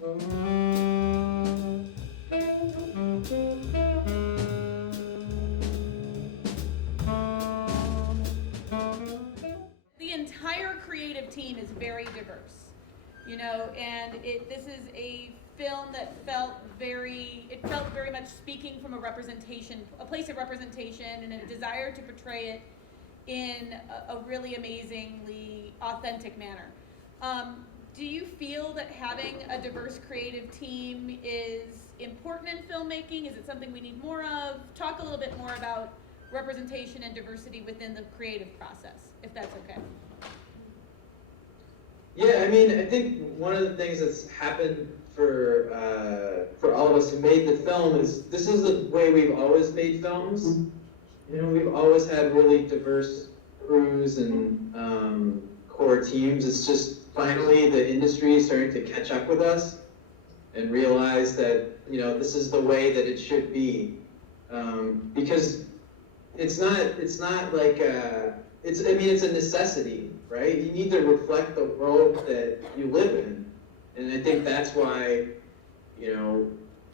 The entire creative team is very diverse, and this is a film that felt very much speaking from a place of representation, and a desire to portray it in a really amazingly authentic manner. Do you feel that having a diverse creative team is important in filmmaking? Is it something we need more of? Talk a little bit more about representation and diversity within the creative process, if that's okay. Yeah, I mean, I think one of the things that's happened for all of us who made the film is this is the way we've always made films. We've always had really diverse crews and core teams. It's just finally the industry is starting to catch up with us and realize that this is the way that it should be, because it's not like it's a necessity, right? You need to reflect the world that you live in, and I think that's why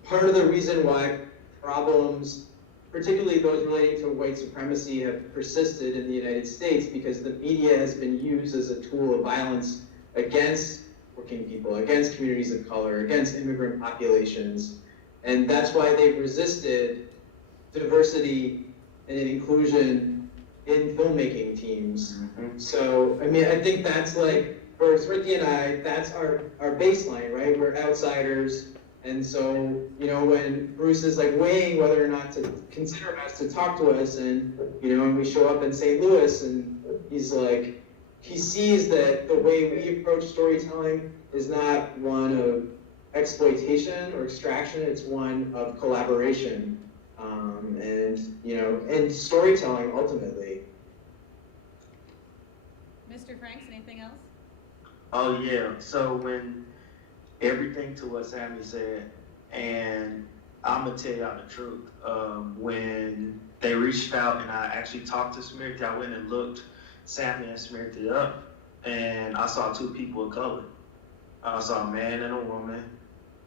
part of the reason why problems, particularly those relating to white supremacy, have persisted in the United States, because the media has been used as a tool of violence against working people, against communities of color, against immigrant populations. And that's why they've resisted diversity and inclusion in filmmaking teams. Mm-hmm. So, I mean, I think that's like, for Ricky and I, that's our baseline, right? We're outsiders. And so, when Bruce is like weighing whether or not to consider us to talk to us, and, and we show up in St. Louis, and he's like, he sees that the way we approach storytelling is not one of exploitation or extraction, it's one of collaboration, and storytelling ultimately. Mr. Franks, anything else? Oh yeah, so when everything to what Sami said, and I'm gonna tell y'all the truth, when they reached out and I actually talked to Smriti, I went and looked Sami and Smriti up, and I saw two people of color. I saw a man and a woman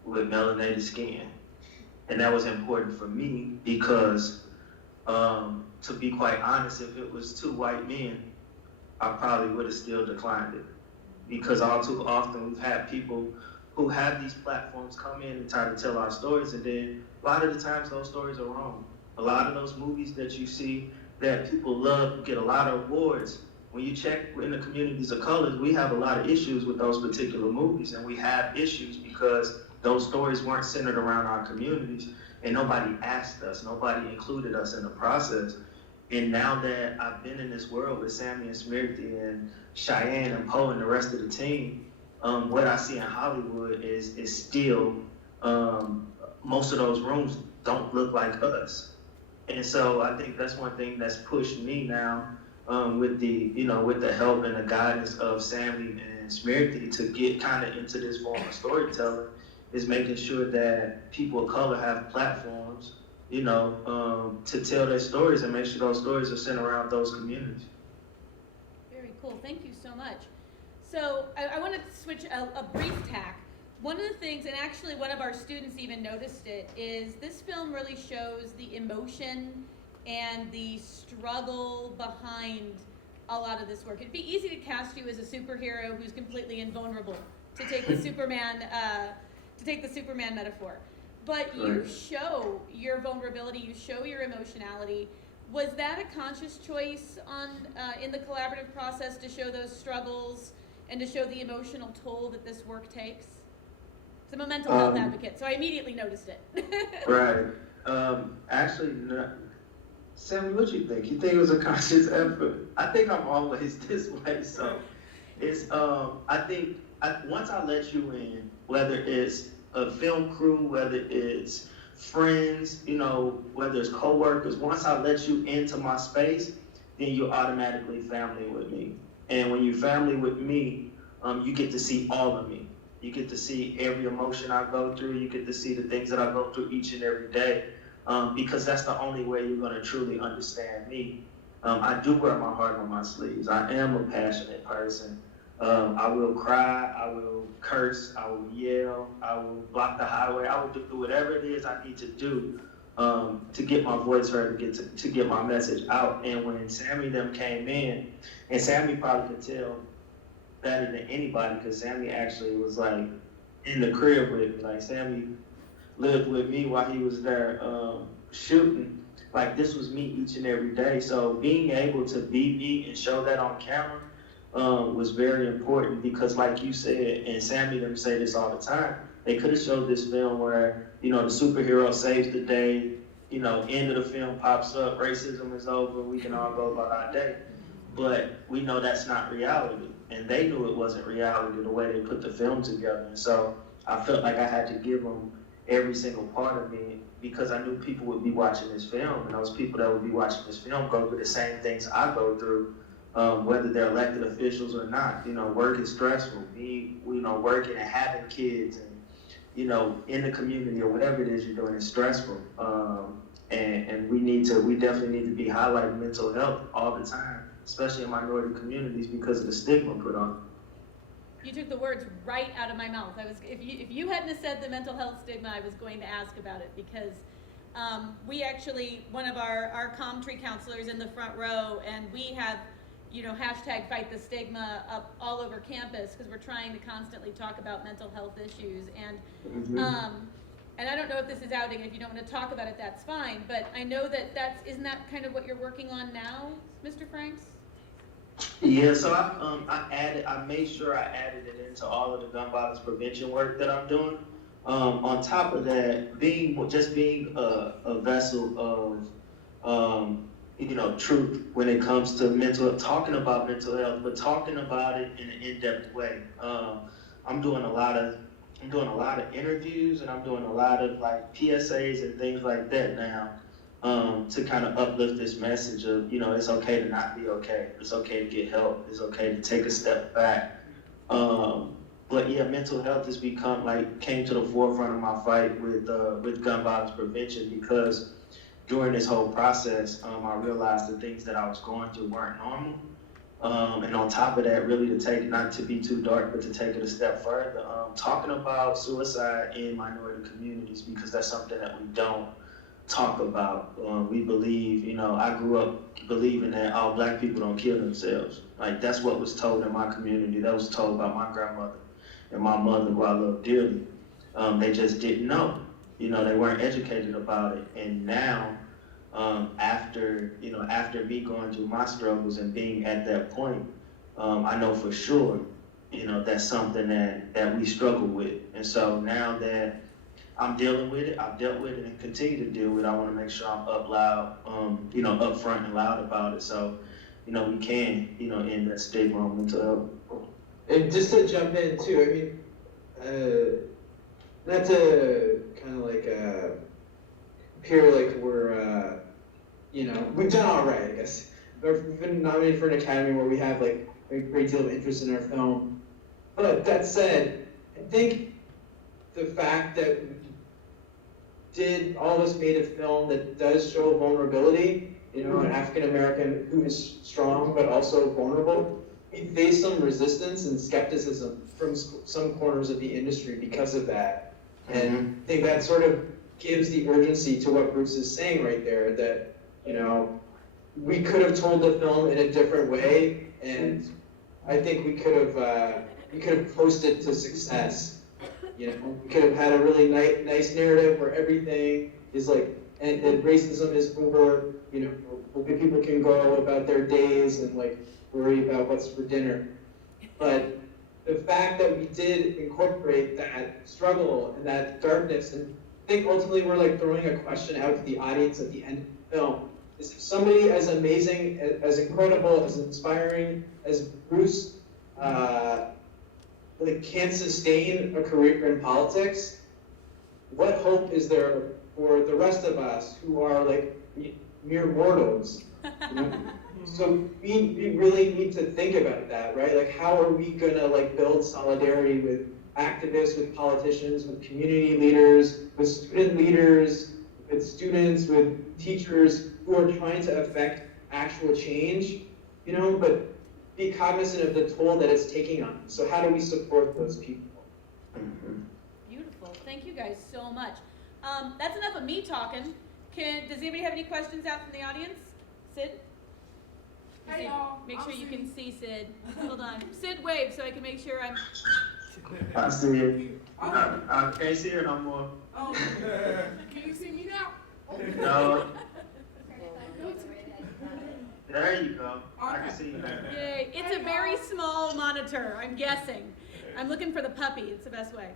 with melanated skin. And that was important for me because, to be quite honest, if it was two white men, I probably would have still declined it. Because all too often we've had people who have these platforms come in and try to tell our stories, and then a lot of the times those stories are wrong. A lot of those movies that you see that people love get a lot of awards. When you check in the communities of colors, we have a lot of issues with those particular movies, and we have issues because those stories weren't centered around our communities, and nobody asked us, nobody included us in the process. And now that I've been in this world with Sami and Smriti and Cheyenne and Poe and the rest of the team, what I see in Hollywood is still, most of those rooms don't look like us. And so I think that's one thing that's pushed me now, with the help and the guidance of Sami and Smriti to get kind of into this form of storytelling, is making sure that people of color have platforms, to tell their stories and make sure those stories are centered around those communities. Very cool. Thank you so much. So I want to switch a brief tack. One of the things, and actually one of our students even noticed it, is this film really shows the emotion and the struggle behind a lot of this work. It'd be easy to cast you as a superhero who's completely invulnerable, to take the Superman metaphor. But you show your vulnerability, you show your emotionality. Was that a conscious choice in the collaborative process to show those struggles and to show the emotional toll that this work takes? I'm a mental health advocate, so I immediately noticed it. Right. Actually, no. Sami, what you think? You think it was a conscious effort? I think I'm always this way. So it's I think once I let you in, whether it's a film crew, whether it's friends, whether it's coworkers, once I let you into my space, then you're automatically family with me. And when you're family with me, you get to see all of me. You get to see every emotion I go through. You get to see the things that I go through each and every day, because that's the only way you're going to truly understand me. I do wear my heart on my sleeves. I am a passionate person. I will cry, I will curse, I will yell, I will block the highway, I will do whatever it is I need to do to get my voice heard, to get my message out. And when Sami them came in, and Sami probably could tell better than anybody, because Sami actually was like in the crib with me. Like Sami lived with me while he was there shooting. Like this was me each and every day. So being able to be me and show that on camera was very important, because like you said, and Sami them say this all the time, they could have showed this film where, you know, the superhero saves the day, you know, end of the film pops up, racism is over, we can all go about our day. But we know that's not reality. And they knew it wasn't reality the way they put the film together. And so I felt like I had to give them every single part of me, because I knew people would be watching this film, and those people that would be watching this film go through the same things I go through, whether they're elected officials or not. You know, work is stressful. Working and having kids and, you know, in the community or whatever it is you're doing is stressful. And we definitely need to be highlighting mental health all the time, especially in minority communities, because of the stigma put on it. You took the words right out of my mouth. If you hadn't have said the mental health stigma, I was going to ask about it, because we actually, one of our ComTree counselors in the front row, and we have, you know, hashtag fight the stigma up all over campus, because we're trying to constantly talk about mental health issues. And and I don't know if this is outing. If you don't want to talk about it, that's fine. But I know isn't that kind of what you're working on now, Mr. Franks? Yeah, so I made sure I added it into all of the gun violence prevention work that I'm doing. On top of that, being a vessel of, you know, truth when it comes to talking about mental health, but talking about it in an in-depth way. I'm doing a lot of interviews, and I'm doing a lot of like PSAs and things like that now. To kind of uplift this message of, you know, it's okay to not be okay. It's okay to get help. It's okay to take a step back. But yeah, mental health has came to the forefront of my fight with gun violence prevention, because during this whole process, I realized the things that I was going through weren't normal. And on top of that, really not to be too dark, but to take it a step further, talking about suicide in minority communities, because that's something that we don't talk about. We believe, you know, I grew up believing that all black people don't kill themselves. Like, that's what was told in my community. That was told by my grandmother and my mother, who I love dearly. They just didn't know. You know, they weren't educated about it. And now, after me going through my struggles and being at that point, I know for sure, you know, that's something that we struggle with. And so now that I'm dealing with it, I've dealt with it and continue to deal with it, I want to make sure I'm upfront and loud about it. So, you know, we can, you know, end that stigma on mental health. And just to jump in too, I mean, not to kind of like appear like we're, you know, we've done all right, I guess. We've been nominated for an Academy where we have like a great deal of interest in our film. But that said, I think the fact that all of us made a film that does show vulnerability, you know, an African American who is strong but also vulnerable, we face some resistance and skepticism from some corners of the industry because of that. And I think that sort of gives the urgency to what Bruce is saying right there, that, you know, we could have told the film in a different way, and I think we could have coasted to success. You know, we could have had a really nice narrative where everything is like, and racism is over, you know, where people can go about their days and like worry about what's for dinner. But the fact that we did incorporate that struggle and that darkness, and I think ultimately we're like throwing a question out to the audience at the end of the film. Is if somebody as amazing, as incredible, as inspiring as Bruce, like can't sustain a career in politics, what hope is there for the rest of us who are like mere mortals? You know? So we really need to think about that, right? Like, how are we gonna like build solidarity with activists, with politicians, with community leaders, with student leaders, with students, with teachers who are trying to affect actual change, you know? But be cognizant of the toll that it's taking on them. So how do we support those people? Mhm. Beautiful. Thank you guys so much. That's enough of me talking. Does anybody have any questions out from the audience? Sid? Hey, y'all. Make sure I'm you Sid. can see Sid. Hold on. Sid, wave so I can make sure I'm. I see it. I can't see her no more. Oh, can you see me now? No. There you go. I can see you now. Yay. It's a very small monitor, I'm guessing. I'm looking for the puppy. It's the best way.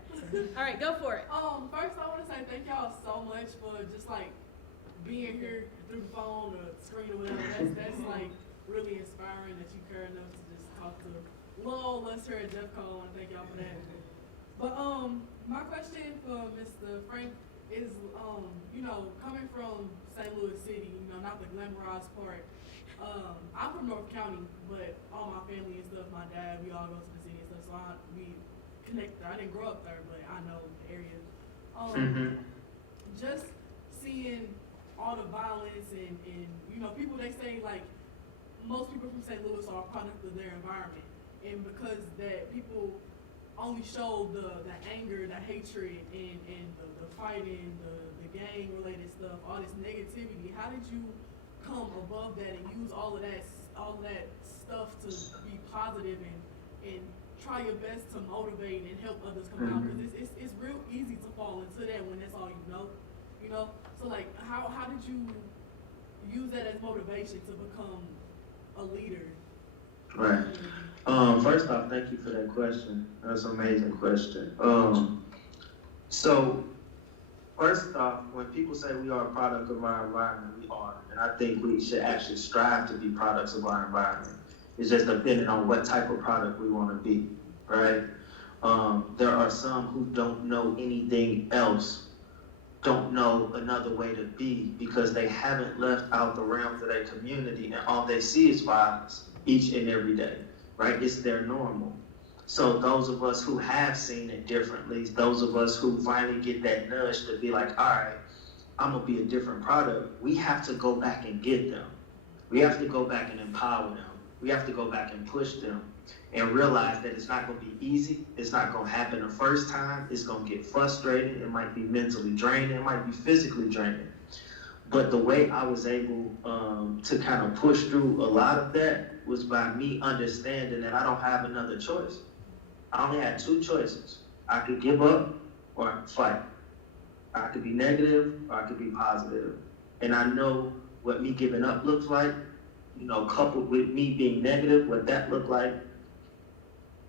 All right, go for it. First I want to say thank y'all so much for just like being here through the phone or screen or whatever. That's like really inspiring that you care enough to just talk to little old us here at JeffCon. Thank y'all for that. But my question for Mr. Frank is, you know, coming from St. Louis City, you know, not the glamorized part. I'm from North County, but all my family and stuff, my dad, we all go to the city and stuff, so we connect there. I didn't grow up there, but I know the area. Mhm. Just seeing all the violence and, you know, people, they say like, most people from St. Louis are a product of their environment. And because that people only show the anger, the hatred, and the fighting, the gang related stuff, all this negativity, how did you come above that and use all of that stuff to be positive and try your best to motivate and help others come out? Because it's real easy to fall into that when that's all you know? So like, how did you use that as motivation to become a leader? Right. First off, thank you for that question. That's an amazing question. So, first off, when people say we are a product of our environment, we are. And I think we should actually strive to be products of our environment. It's just depending on what type of product we want to be, right? There are some who don't know anything else, don't know another way to be because they haven't left out the realms of their community and all they see is violence each and every day, right? It's their normal. So those of us who have seen it differently, those of us who finally get that nudge to be like, all right, I'm gonna be a different product, we have to go back and get them. We have to go back and empower them. We have to go back and push them and realize that it's not gonna be easy. It's not gonna happen the first time. It's gonna get frustrating. It might be mentally draining. It might be physically draining. But the way I was able to kind of push through a lot of that was by me understanding that I don't have another choice. I only had two choices. I could give up or fight. I could be negative or I could be positive. And I know what me giving up looks like, you know, coupled with me being negative, what that looked like.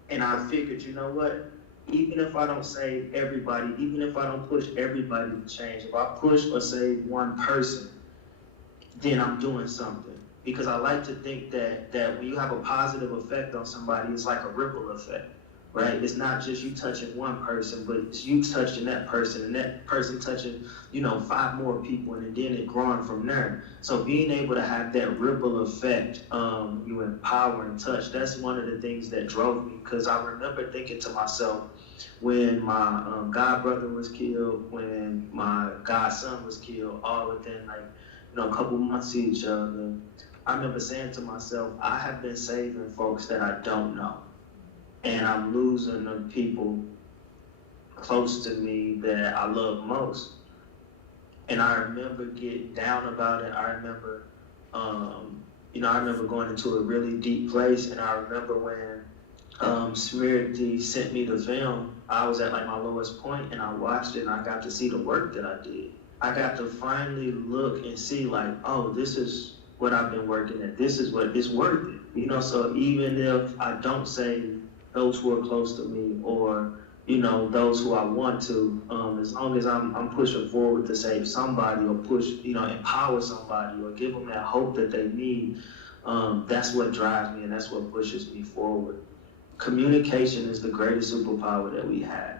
And I figured, you know what? Even if I don't save everybody, even if I don't push everybody to change, if I push or save one person, then I'm doing something. Because I like to think that when you have a positive effect on somebody, it's like a ripple effect, right? It's not just you touching one person, but it's you touching that person and that person touching, you know, 5 more people, and then it growing from there. So being able to have that ripple effect, you empower and touch, that's one of the things that drove me. Because I remember thinking to myself, when my god brother was killed, when my godson was killed, all within like, you know, a couple months of each other, I remember saying to myself, I have been saving folks that I don't know. And I'm losing the people close to me that I love most. And I remember getting down about it. I remember, you know, I remember going into a really deep place. And I remember when Smirty sent me the film, I was at like my lowest point and I watched it and I got to see the work that I did. I got to finally look and see like, oh, this is what I've been working at. This is what is worth it. You know, so even if I don't save those who are close to me or, you know, those who I want to, as long as I'm pushing forward to save somebody or push, you know, empower somebody or give them that hope that they need, that's what drives me and that's what pushes me forward. Communication is the greatest superpower that we have,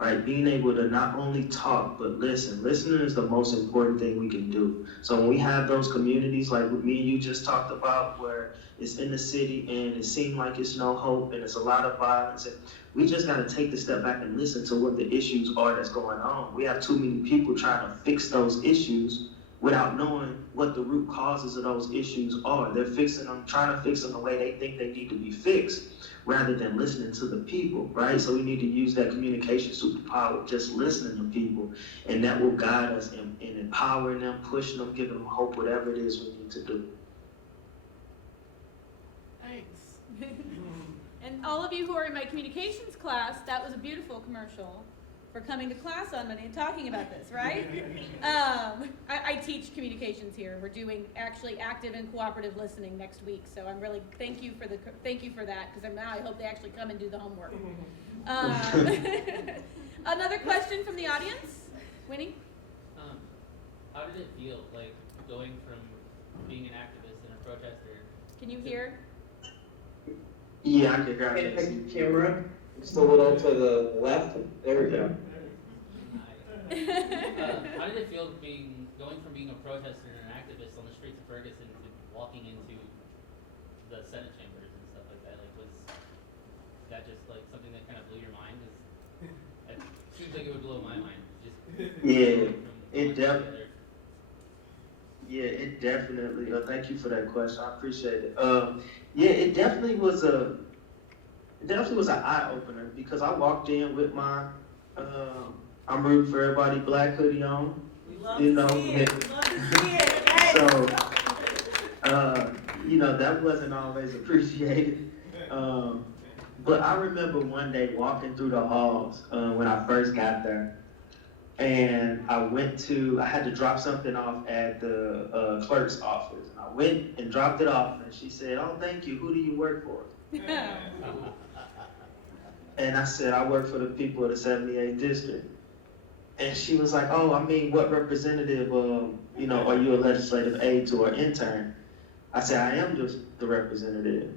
right? Being able to not only talk, but listen. Listening is the most important thing we can do. So when we have those communities like what me and you just talked about, where it's in the city and it seems like it's no hope and it's a lot of violence, and we just got to take the step back and listen to what the issues are that's going on. We have too many people trying to fix those issues without knowing what the root causes of those issues are. They're fixing them, trying to fix them the way they think they need to be fixed, rather than listening to the people, right? So we need to use that communication superpower, just listening to people, and that will guide us in empowering them, pushing them, giving them hope, whatever it is we need to do. Thanks. And all of you who are in my communications class, that was a beautiful commercial for coming to class on Monday and talking about this, right? I teach communications here. We're doing actually active and cooperative listening next week, so I'm really thank you for that, because now I hope they actually come and do the homework. Another question from the audience, Winnie. How did it feel like going from being an activist and a protester? Can you hear? Yeah, I can hear Hey, camera, just a little to the left. There we go. How did it feel going from being a protester and an activist on the streets of Ferguson to walking into the Senate chambers and stuff like that? Like, was that just like something that kind of blew your mind? It seems like it would blow my mind. Just it definitely. Thank you for that question. I appreciate it. It definitely was an eye opener, because I walked in with my I'm rooting for everybody black hoodie on. We love to see it. We love to see it. Hey. That wasn't always appreciated. But I remember one day walking through the halls when I first got there, and I had to drop something off at the clerk's office. And I went and dropped it off, and she said, "Oh, thank you. Who do you work for?" And I said, "I work for the people of the 78th District." And she was like, "Oh, I mean, what representative, are you a legislative aide to or intern?" I said, "I am just the representative."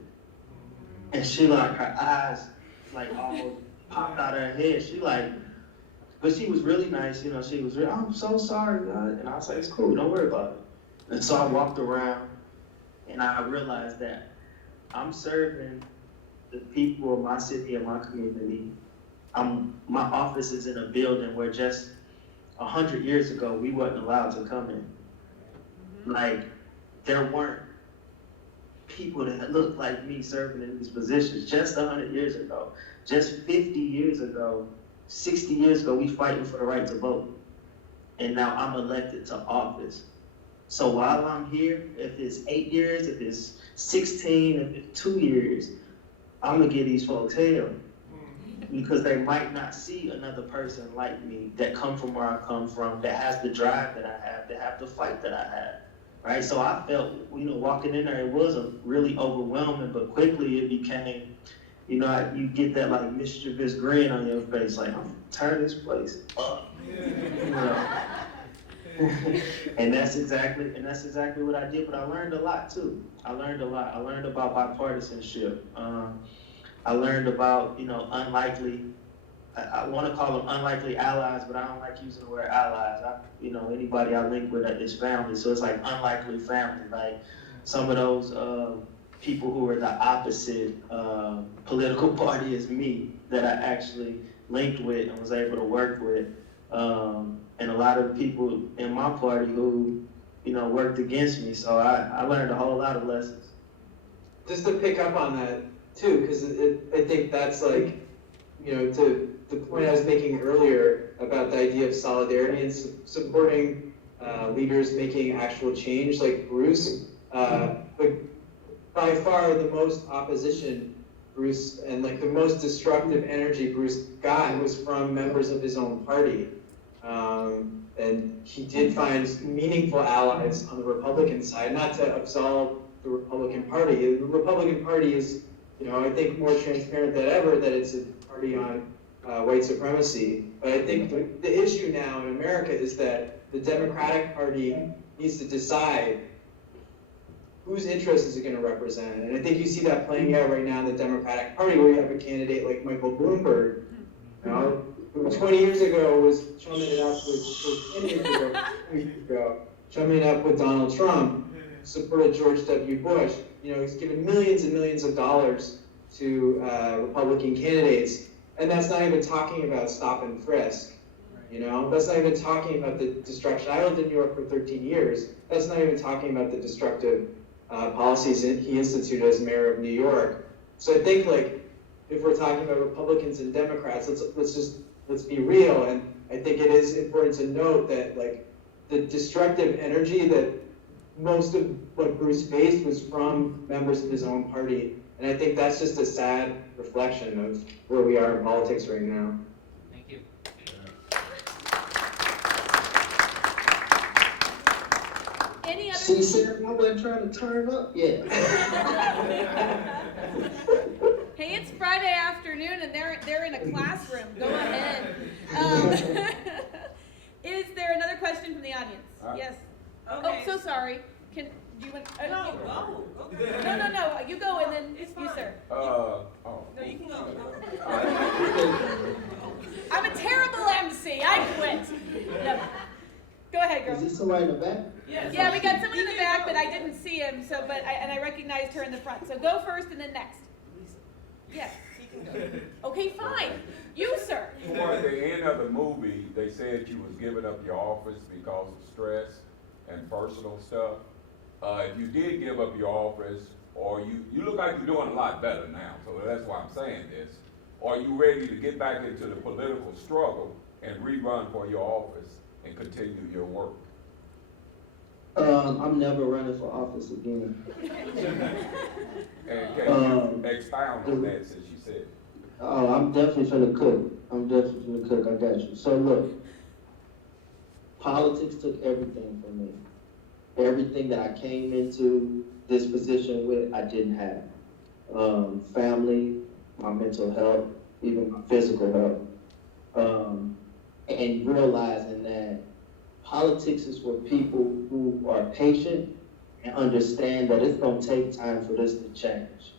And she, like, her eyes, like, almost popped out of her head. But she was really nice, she was really, "I'm so sorry, God." And I was like, "It's cool, don't worry about it." And so I walked around, and I realized that I'm serving the people of my city and my community. My office is in a building where just 100 years ago, we wasn't allowed to come in. Like, there weren't people that looked like me serving in these positions just 100 years ago. Just 50 years ago, 60 years ago, we fighting for the right to vote. And now I'm elected to office. So while I'm here, if it's 8 years, if it's 16, if it's 2 years, I'm gonna give these folks hell. Because they might not see another person like me that come from where I come from, that has the drive that I have, that have the fight that I have, right? So I felt, walking in there, it was really overwhelming, but quickly it became, you get that like mischievous grin on your face, like, I'm turning this place up. And that's exactly what I did. But I learned a lot too. I learned about bipartisanship. I learned about, I want to call them unlikely allies, but I don't like using the word allies. Anybody I link with is family, so it's like unlikely family. Like some of those people who are the opposite political party as me that I actually linked with and was able to work with. And a lot of people in my party who, worked against me. So I learned a whole lot of lessons. Just to pick up on that too, because I think that's like, to the point I was making earlier about the idea of solidarity and supporting leaders making actual change, like Bruce, but by far the most opposition Bruce and like the most destructive energy Bruce got was from members of his own party. And he did find meaningful allies on the Republican side, not to absolve the Republican Party. The Republican Party is, I think more transparent than ever that it's a party on white supremacy. But I think the issue now in America is that the Democratic Party needs to decide whose interest is it going to represent. And I think you see that playing out right now in the Democratic Party, where you have a candidate like Michael Bloomberg, who 20 years ago was chumming it up chumming it up with Donald Trump, supported George W. Bush. He's given millions and millions of dollars to Republican candidates, and that's not even talking about stop and frisk. you know? That's not even talking about the destruction. I lived in New York for 13 years. That's not even talking about the destructive policies that he instituted as mayor of New York. So I think, like, if we're talking about Republicans and Democrats, let's be real. And I think it is important to note that, like, the destructive energy that most of what Bruce faced was from members of his own party. And I think that's just a sad reflection of where we are in politics right now. Thank you. Any other? See, Sam, I wasn't trying to turn up yet. Hey, it's Friday afternoon and they're in a classroom. Go ahead. Is there another question from the audience? Yes. Okay. Oh, so sorry. Do you want? No, go. Okay. No. You go and then It's you, fine. sir. No, you can go. I'm a terrible MC. I quit. No. Go ahead, girl. Is this somebody in the back? Yes. Yeah, we got someone in the back, but I didn't see him. So, I recognized her in the front. So go first and then next. Yes. He can go. Okay, fine. You, sir. Toward the end of the movie, they said you was giving up your office because of stress and personal stuff. If you did give up your office, or you look like you're doing a lot better now, so that's why I'm saying this. Are you ready to get back into the political struggle and rerun for your office and continue your work? I'm never running for office again. And can you expound on that since you said it? Oh, I'm definitely finna cook. I got you. So look, politics took everything from me. Everything that I came into this position with, I didn't have. Family, my mental health, even my physical health. And realizing that politics is for people who are patient and understand that it's gonna take time for this to change.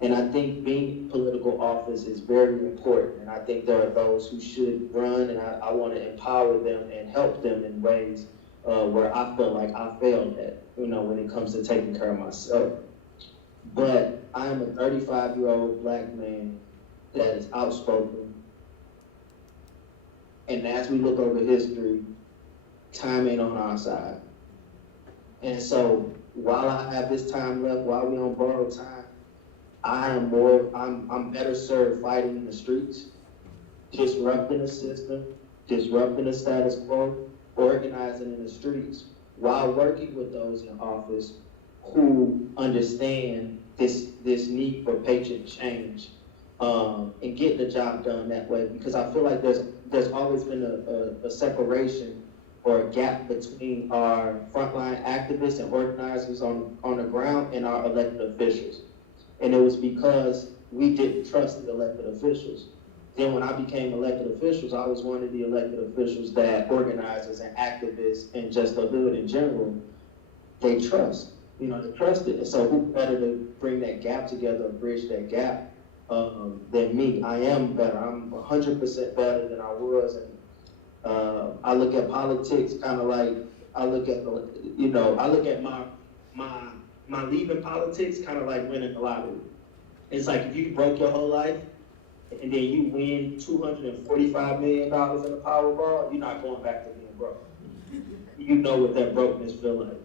And I think being in political office is very important. And I think there are those who should run, and I want to empower them and help them in ways where I feel like I failed at, when it comes to taking care of myself. But I am a 35-year-old black man that is outspoken. And as we look over history, time ain't on our side. And so while I have this time left, while we on borrowed time, I'm better served fighting in the streets, disrupting the system, disrupting the status quo, organizing in the streets, while working with those in office who understand this need for patient change, and getting the job done that way. Because I feel like there's always been a separation or a gap between our frontline activists and organizers on the ground and our elected officials. And it was because we didn't trust the elected officials. Then when I became elected officials, I was one of the elected officials that organizers and activists and just the hood in general, they trust. They trusted. And so who better to bring that gap together, bridge that gap, than me? I am better. I'm 100% better than I was. And I look at politics kind of like, I look at my leaving politics kind of like winning the lottery. It's like if you broke your whole life and then you win $245 million in the Powerball, you're not going back to being broke. You know what that brokenness feel like.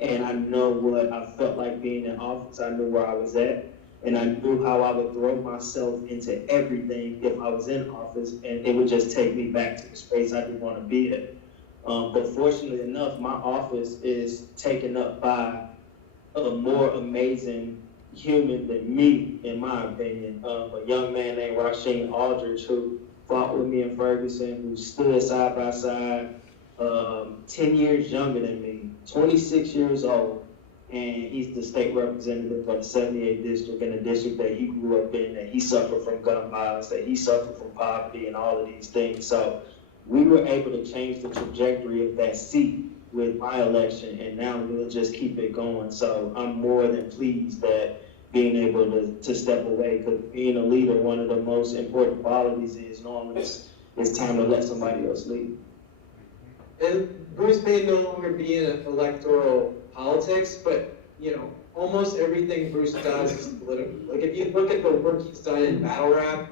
And I know what I felt like being in office. I knew where I was at. And I knew how I would throw myself into everything if I was in office, and it would just take me back to the space I didn't want to be in. But fortunately enough, my office is taken up by a more amazing human than me, in my opinion. A young man named Rasheen Aldridge, who fought with me in Ferguson, who stood side by side, 10 years younger than me, 26 years old. And he's the state representative of the 78th district, in a district that he grew up in, that he suffered from gun violence, that he suffered from poverty and all of these things. So we were able to change the trajectory of that seat with my election, and now we'll just keep it going. So I'm more than pleased that being able to step away, because being a leader, one of the most important qualities is knowing it's time to let somebody else lead. And Bruce may no longer be in electoral politics, but almost everything Bruce does is political. Like if you look at the work he's done in battle rap,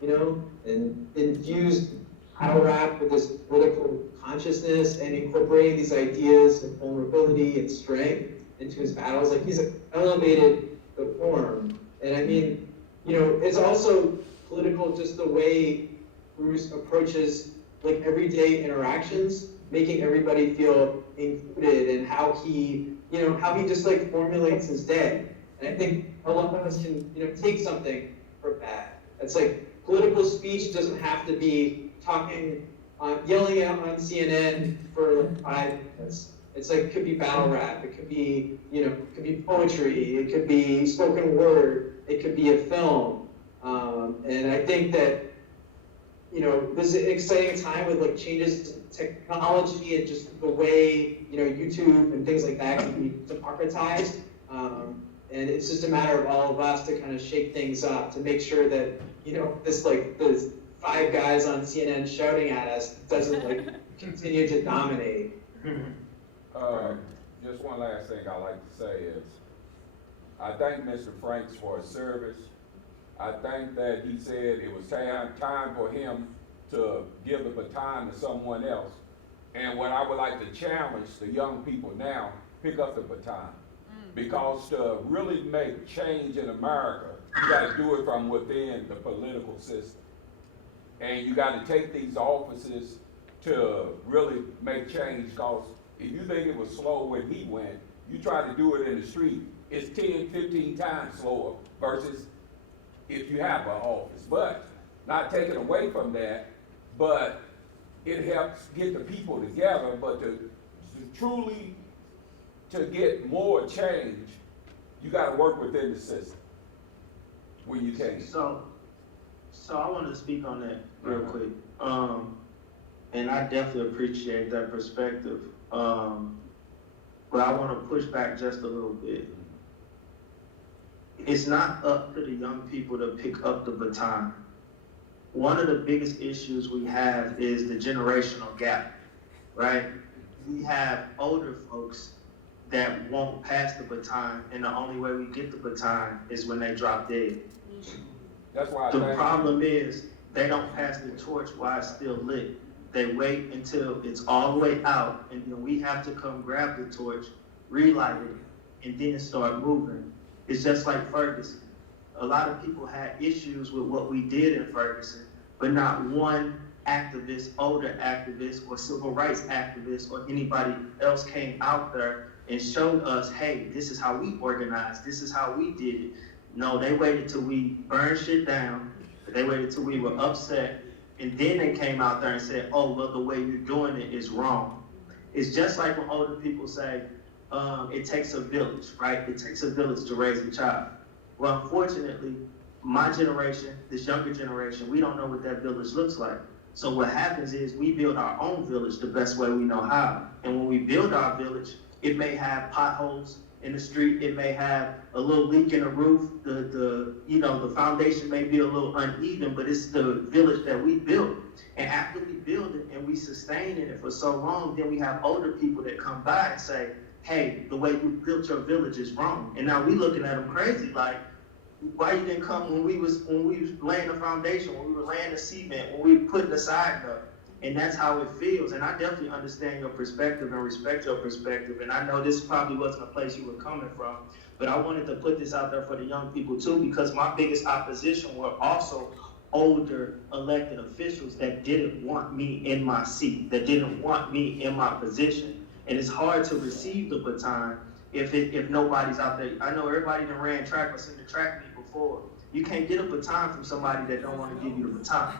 and infused battle rap with this political consciousness and incorporating these ideas of vulnerability and strength into his battles. Like he's elevated the form. And I mean, you know, it's also political just the way Bruce approaches like everyday interactions, making everybody feel included, and how he, you know, how he just like formulates his day. And I think a lot of us can, you know, take something from that. It's like political speech doesn't have to be talking, yelling out on CNN for like 5 minutes. It's like, it could be battle rap, it could be, you know, it could be poetry, it could be spoken word, it could be a film. And I think that, you know, this is an exciting time with like changes to technology and just the way, you know, YouTube and things like that can be democratized. And it's just a matter of all of us to kind of shake things up, to make sure that, you know, this like, the 5 guys on CNN shouting at us doesn't like continue to dominate. Just one last thing I like to say is, I thank Mr. Franks for his service. I think that he said it was time for him to give the baton to someone else. And what I would like to challenge the young people now, pick up the baton. Because to really make change in America, you gotta do it from within the political system. And you gotta take these offices to really make change, because if you think it was slow when he went, you try to do it in the street, it's 10, 15 times slower versus if you have an office. But not taking away from that, but it helps get the people together, but to truly to get more change, you gotta work within the system when you can. So I wanted to speak on that real quick. And I definitely appreciate that perspective. But I want to push back just a little bit. It's not up to the young people to pick up the baton. One of the biggest issues we have is the generational gap, right? We have older folks that won't pass the baton, and the only way we get the baton is when they drop dead. That's why The problem is they don't pass the torch while it's still lit. They wait until it's all the way out, and then we have to come grab the torch, relight it, and then start moving. It's just like Ferguson. A lot of people had issues with what we did in Ferguson, but not one activist, older activist, or civil rights activist, or anybody else came out there and showed us, hey, this is how we organized, this is how we did it. No, they waited till we burned shit down, they waited till we were upset, and then they came out there and said, oh, well, the way you're doing it is wrong. It's just like when older people say, it takes a village, right? It takes a village to raise a child. Well, unfortunately, my generation, this younger generation, we don't know what that village looks like. So what happens is we build our own village the best way we know how. And when we build our village, it may have potholes in the street, it may have a little leak in the roof, the foundation may be a little uneven, but it's the village that we built. And after we build it and we sustain it for so long, then we have older people that come by and say, hey, the way you built your village is wrong. And now we looking at them crazy, like, why you didn't come when we was laying the foundation, when we were laying the cement, when we were putting the siding up? And that's how it feels. And I definitely understand your perspective and respect your perspective. And I know this probably wasn't a place you were coming from, but I wanted to put this out there for the young people too, because my biggest opposition were also older elected officials that didn't want me in my seat, that didn't want me in my position. And it's hard to receive the baton if nobody's out there. I know everybody that ran track or seen the track meet before. You can't get a baton from somebody that don't want to give you the baton.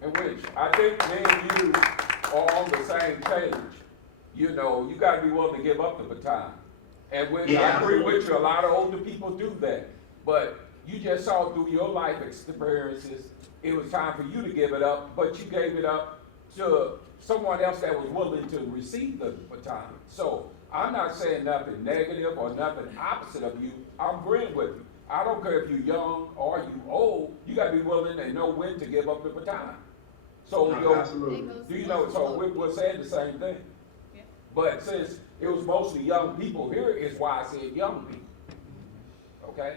In which I think me and you are on the same page. You know, you gotta be willing to give up the baton. And I agree with you, a lot of older people do that. But you just saw through your life experiences, it was time for you to give it up, but you gave it up to someone else that was willing to receive the baton. So I'm not saying nothing negative or nothing opposite of you. I'm agreeing with you. I don't care if you're young or you old, you gotta be willing and know when to give up the baton. So, Absolutely. do you know, so we're saying the same thing. Yeah. But since it was mostly young people, here is why I said young people. Okay?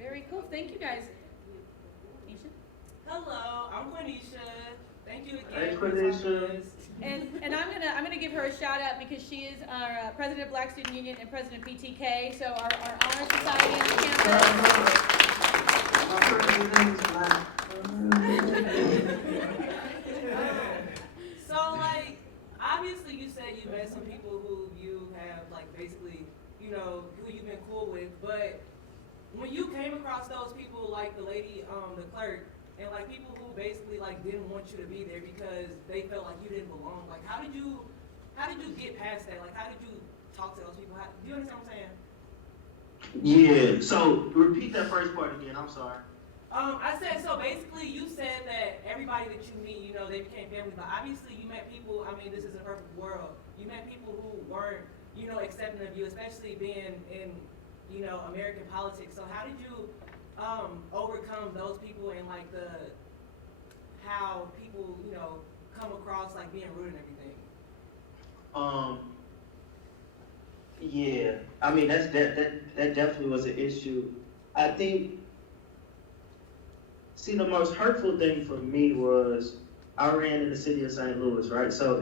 Very cool. Thank you guys. Nisha? Hello, I'm Quenisha. Thank you Hey, again for Quenisha. talking this. And I'm gonna give her a shout out because she is our president of Black Student Union and president of PTK, so our honor society on campus. My president is black. So, like, obviously you said you met some people who you have, like, basically, you know, who you've been cool with, but when you came across those people, like the lady, the clerk, and like people who basically like didn't want you to be there because they felt like you didn't belong, like how did you get past that? Like how did you talk to those people? Do you understand what I'm saying? Yeah, so repeat that first part again, I'm sorry. I said, so basically you said that everybody that you meet, you know, they became family, but obviously you met people, I mean, this is a perfect world. You met people who weren't, you know, accepting of you, especially being in, you know, American politics. So how did you overcome those people and like how people, you know, come across like being rude and everything? Yeah, I mean, that definitely was an issue. I think, see, the most hurtful thing for me was I ran in the city of St. Louis, right? So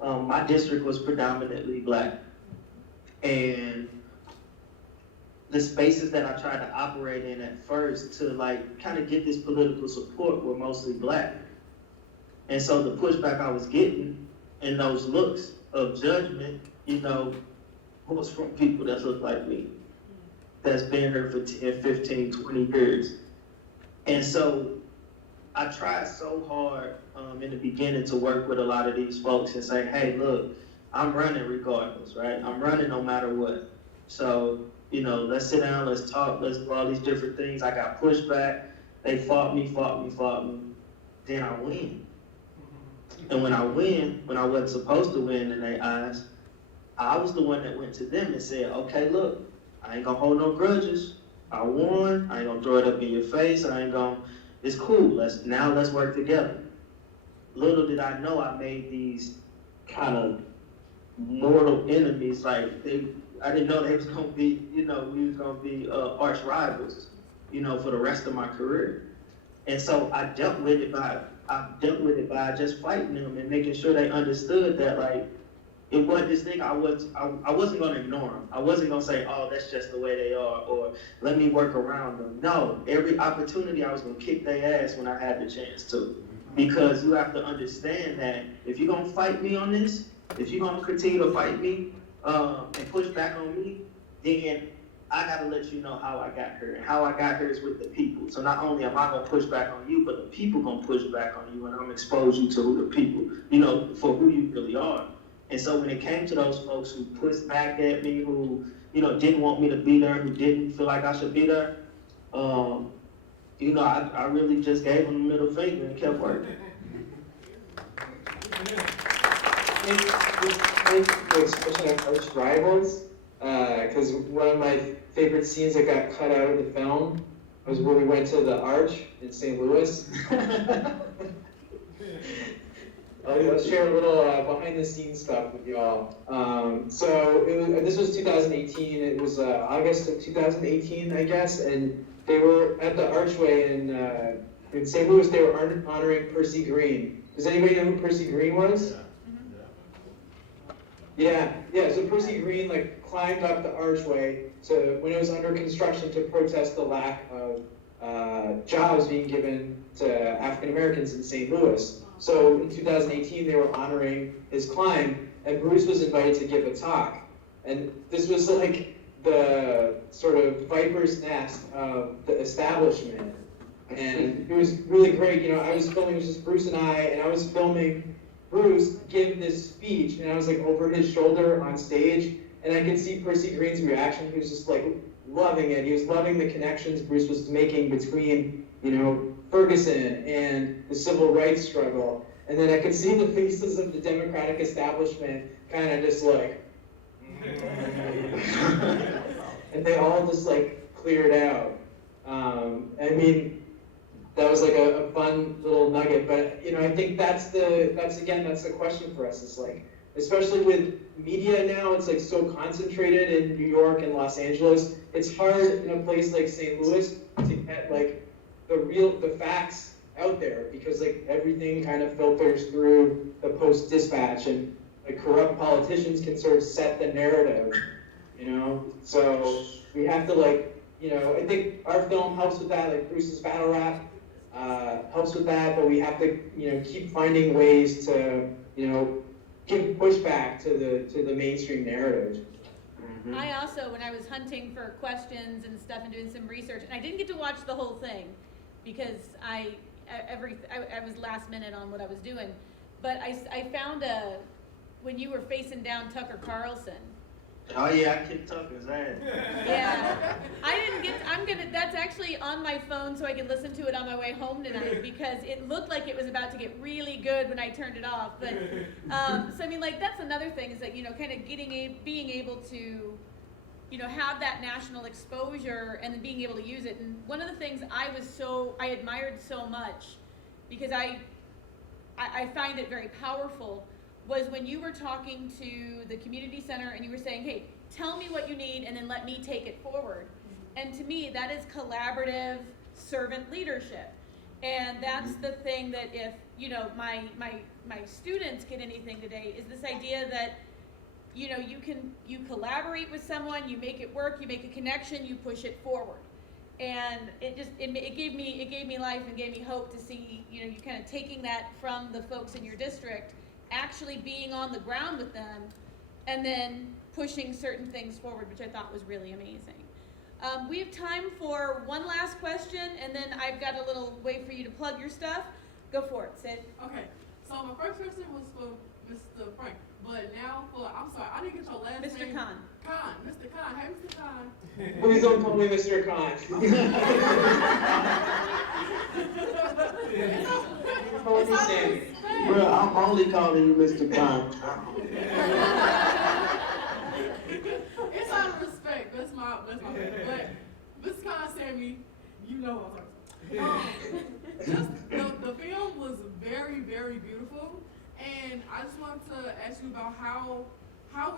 my district was predominantly black. And the spaces that I tried to operate in at first to like kind of get this political support were mostly black. And so the pushback I was getting and those looks of judgment, you know, was from people that look like me, that's been here for 10, 15, 20 years. And so I tried so hard in the beginning to work with a lot of these folks and say, hey, look, I'm running regardless, right? I'm running no matter what. So, you know, let's sit down, let's talk, let's do all these different things. I got pushback. They fought me. Then I win. And when I win, when I wasn't supposed to win in their eyes, I was the one that went to them and said, okay, look, I ain't gonna hold no grudges. I won. I ain't gonna throw it up in your face. It's cool. Let's work together. Little did I know I made these kind of mortal enemies. Like I didn't know they was gonna be, you know, we was gonna be arch rivals, you know, for the rest of my career. And so I dealt with it by just fighting them and making sure they understood that, like, it wasn't this thing. I wasn't gonna ignore them. I wasn't gonna say, oh, that's just the way they are, or let me work around them. No, every opportunity I was gonna kick their ass when I had the chance to. Because you have to understand that if you're gonna fight me on this, if you're gonna continue to fight me and push back on me, then I gotta let you know how I got here. And how I got here is with the people. So not only am I gonna push back on you, but the people gonna push back on you, and I'm gonna expose you to who the people, you know, for who you really are. And so when it came to those folks who pushed back at me, who, you know, didn't want me to be there, who didn't feel like I should be there, you know, I really just gave them the middle finger and kept working. Especially our arch rivals, because one of my favorite scenes that got cut out of the film was where we went to the Arch in St. Louis. I'll share a little behind the scenes stuff with you all. This was 2018. It was August of 2018, I guess, and they were at the Archway in St. Louis. They were honoring Percy Green. Does anybody know who Percy Green was? Yeah. So Percy Green like climbed up the Archway when it was under construction to protest the lack of jobs being given to African Americans in St. Louis. So in 2018, they were honoring his climb, and Bruce was invited to give a talk. And this was like the sort of viper's nest of the establishment. And it was really great. You know, I was filming, it was just Bruce and I was filming Bruce give this speech, and I was like over his shoulder on stage, and I could see Percy Green's reaction. He was just like loving it. He was loving the connections Bruce was making between, you know, Ferguson and the civil rights struggle. And then I could see the faces of the Democratic establishment kind of just like, and they all just like cleared out. I mean, that was like a fun little nugget, but you know, I think that's the question for us. It's like, especially with media now, it's like so concentrated in New York and Los Angeles. It's hard in a place like St. Louis to get like the facts out there because like everything kind of filters through the Post-Dispatch, and like corrupt politicians can sort of set the narrative, you know? So we have to like, you know, I think our film helps with that, like Bruce's battle rap helps with that, but we have to, you know, keep finding ways to, you know, give pushback to the mainstream narrative. I also, when I was hunting for questions and stuff and doing some research, and I didn't get to watch the whole thing because I was last minute on what I was doing, but I found when you were facing down Tucker Carlson. Oh yeah, I kicked Tucker's ass. Yeah, that's actually on my phone so I can listen to it on my way home tonight because it looked like it was about to get really good when I turned it off. But, so I mean, like, that's another thing is that, you know, kind of being able to, you know, have that national exposure and then being able to use it. And one of the things I admired so much because I find it very powerful was when you were talking to the community center and you were saying, hey, tell me what you need and then let me take it forward. And to me, that is collaborative servant leadership. And that's the thing that if, you know, my students get anything today is this idea that, you know, you collaborate with someone, you make it work, you make a connection, you push it forward. And it gave me life and gave me hope to see, you know, you kind of taking that from the folks in your district, actually being on the ground with them, and then pushing certain things forward, which I thought was really amazing. We have time for one last question, and then I've got a little way for you to plug your stuff. Go for it, Sid. Okay, so my first question was for Mr. Frank, but now I'm sorry, I didn't get your last name. Mr. Khan. Mr. Khan, hey Mr. Khan. Please don't call me Mr. Khan. Call me Sammy. Bro, I'm only calling you Mr. Khan. It's out of respect. That's my but Mr. Khan, Sammy, you know what I'm talking about. Just the film was very, very beautiful, and I just wanted to ask you about how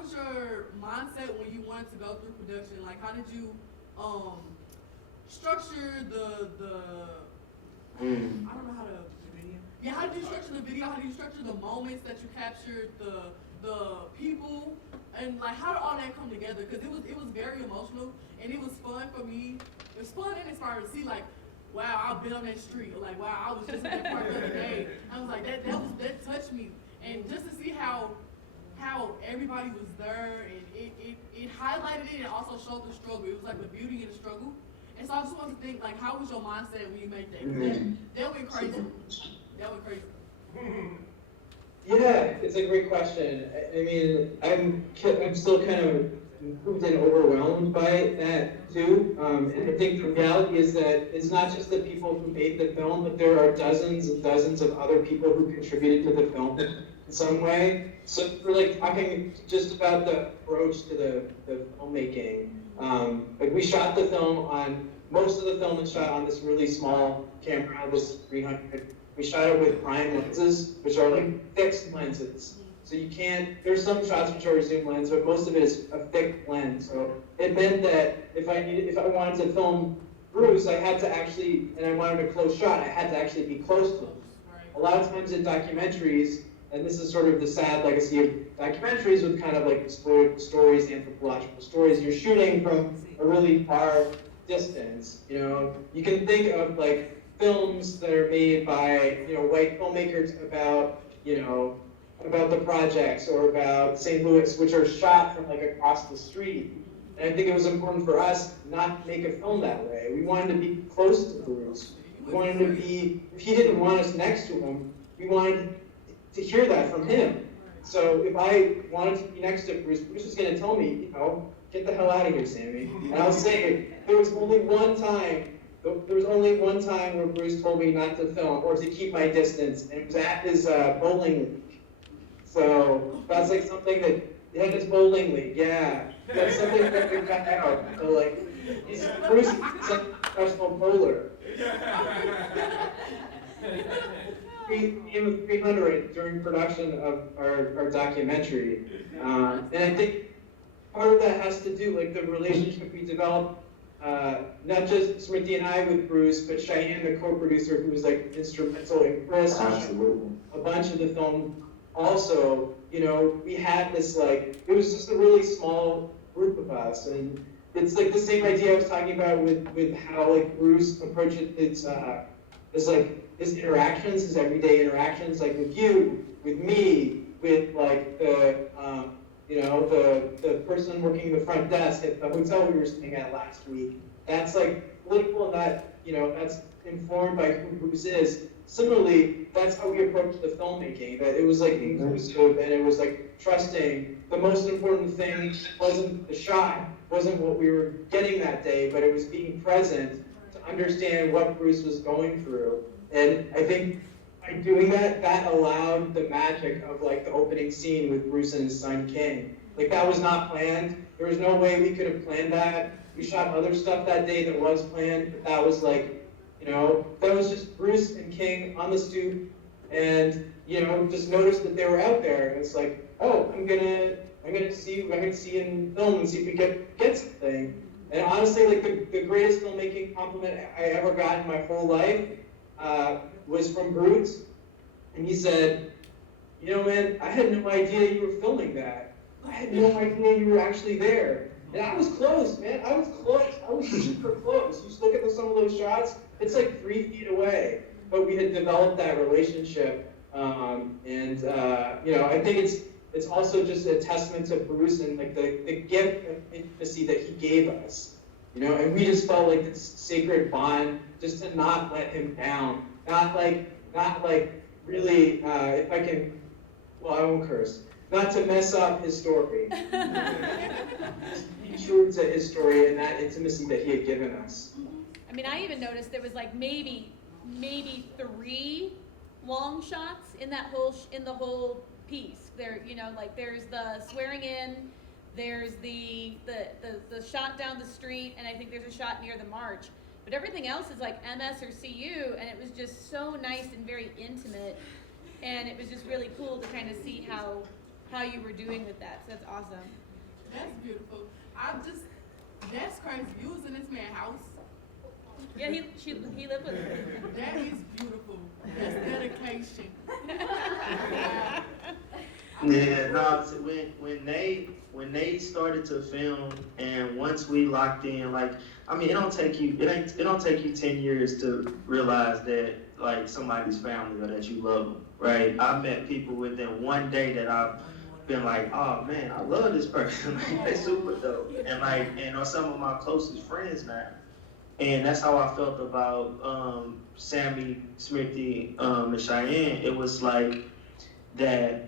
was your mindset when you wanted to go through production? Like, how did you structure the I don't know how to. Yeah, how did you structure the video? How did you structure the moments that you captured, the people, and like how did all that come together? Because it was very emotional and it was fun for me. It was fun and inspiring to see like, wow, I've been on that street, or like, wow, I was just in that park the other day. I was like, that touched me, and just to see how everybody was there and it highlighted it and also showed the struggle. It was like the beauty in the struggle. And so I just wanted to think like, how was your mindset when you made that? 'Cause that went crazy. That went crazy. Yeah, it's a great question. I mean, I'm still kind of moved and overwhelmed by that too. And I think the reality is that it's not just the people who made the film, but there are dozens and dozens of other people who contributed to the film in some way. So we're like talking just about the approach to the filmmaking. Like we shot the film most of the film is shot on this really small camera, this 300. We shot it with prime lenses, which are like fixed lenses. So you can't, there's some shots which are a zoom lens, but most of it is a thick lens. So it meant that if I wanted to film Bruce, I had to actually, and I wanted a close shot, I had to actually be close to him. A lot of times in documentaries, and this is sort of the sad legacy of documentaries with kind of like explorative stories, anthropological stories, you're shooting from a really far distance. You know, you can think of like films that are made by, you know, white filmmakers about, you know, about the projects or about St. Louis, which are shot from like across the street. And I think it was important for us not to make a film that way. We wanted to be close to Bruce. We wanted to be, if he didn't want us next to him, we wanted to hear that from him. So if I wanted to be next to Bruce, Bruce was gonna tell me, you know, get the hell out of here, Sammy. And I'll say, there was only one time where Bruce told me not to film or to keep my distance, and it was at his bowling league. So that's like something that, yeah, his bowling league, yeah. That's something that we got out. So like, Bruce is a professional bowler. Game of 300 during production of our documentary. And I think part of that has to do, like the relationship we developed not just Smriti and I with Bruce, but Cheyenne, the co-producer, who was like instrumental in Chris, Absolutely. a bunch of the film. Also, you know, we had this like, it was just a really small group of us, and it's like the same idea I was talking about with how like Bruce approaches his interactions, his everyday interactions, like with you, with me, with like the the person working the front desk at the hotel we were staying at last week. That's like political, and that, you know, that's informed by who Bruce is. Similarly, that's how we approached the filmmaking, that it was like inclusive and it was like trusting. The most important thing wasn't the shot, wasn't what we were getting that day, but it was being present to understand what Bruce was going through. And I think by doing that, that allowed the magic of like the opening scene with Bruce and his son King. Like that was not planned. There was no way we could have planned that. We shot other stuff that day that was planned, but that was like, you know, that was just Bruce and King on the stoop, and you know, just noticed that they were out there. And it's like, oh, I'm gonna see in film and see if we get something. And honestly, like the greatest filmmaking compliment I ever got in my whole life was from Bruce, and he said, you know, man, I had no idea you were filming that. I had no idea you were actually there. And I was close, man. I was close. I was super close. You just look at some of those shots, it's like 3 feet away. But we had developed that relationship. You know, I think it's also just a testament to Bruce and like the gift of intimacy that he gave us. You know, and we just felt like this sacred bond just to not let him down. Not like really, if I can, well, I won't curse. Not to mess up his story. Just be true to his story and that intimacy that he had given us. I mean, I even noticed there was like maybe 3 long shots in that whole piece. There, you know, like there's the swearing in, there's the shot down the street, and I think there's a shot near the march. But everything else is like MS or CU, and it was just so nice and very intimate, and it was just really cool to kind of see how you were doing with that. So that's awesome. That's beautiful. That's crazy. You was in this man's house. Yeah, he lived with her. That is beautiful. That's dedication. Yeah, no. So when they started to film, and once we locked in, like, I mean, it don't take you 10 years to realize that like somebody's family or that you love them, right? I met people within one day that I've been like, oh man, I love this person. Like, they super dope, and are some of my closest friends now. And that's how I felt about Sami, Smriti, and Cheyenne. It was like that.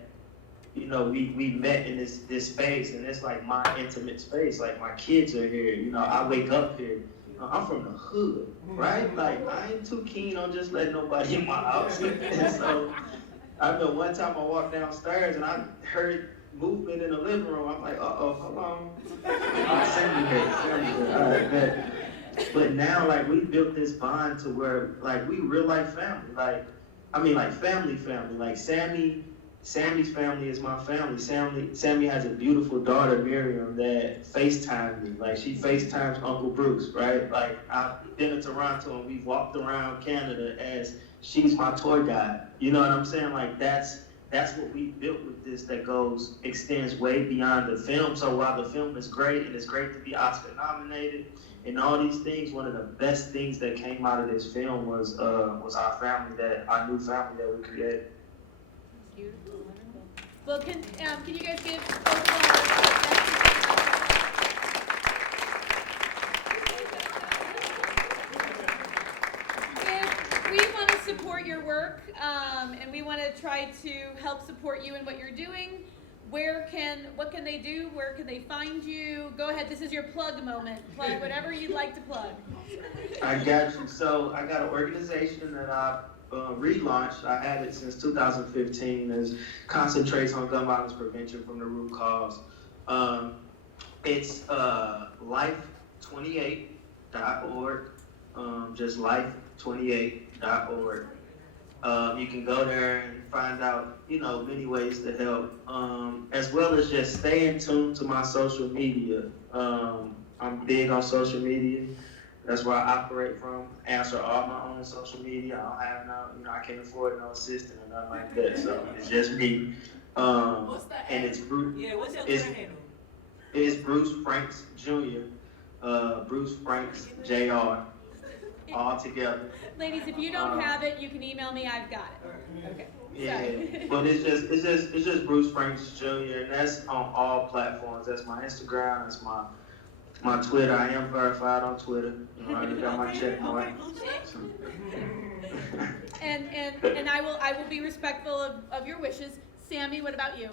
You know, we met in this space, and it's like my intimate space. Like my kids are here. You know, I wake up here. I'm from the hood, right? Like I ain't too keen on just letting nobody in my house. And so I remember one time I walked downstairs and I heard movement in the living room. I'm like, hold on. Send me here. All right, bet. But now, like, we built this bond to where, like, we real life family. Like, I mean, like family. Like Sammy's family is my family. Sami has a beautiful daughter, Miriam, that FaceTimes me. Like, she FaceTimes Uncle Bruce, right? Like, I've been to Toronto and we've walked around Canada as she's my tour guide. You know what I'm saying? Like, that's what we built with this that extends way beyond the film. So while the film is great, and it's great to be Oscar nominated and all these things, one of the best things that came out of this film was our family, our new family that we created. Beautiful, wonderful. Well, can you guys give If we want to support your work, and we want to try to help support you in what you're doing, what can they do? Where can they find you? Go ahead, this is your plug moment. Plug whatever you'd like to plug. I got you. So I got an organization that I relaunched. I had it since 2015. It concentrates on gun violence prevention from the root cause. It's life28.org. Just life28.org. You can go there and find out, many ways to help, as well as just stay in tune to my social media. I'm I'm big on social media. That's where I operate from. Answer all my own social media. I don't have no, I can't afford no assistant or nothing like that. So it's just me. What's the And it's Bruce. Yeah, what's your It's, Twitter handle? it's Bruce Franks Jr. Bruce Franks Jr. All together. Ladies, if you don't have it, you can email me. I've got it. Okay. Yeah, Sorry. but it's just Bruce Franks Jr. and that's on all platforms. That's my Instagram. That's my Twitter. I am verified on Twitter. I just got my check mark. And I will be respectful of your wishes. Sammy, what about you?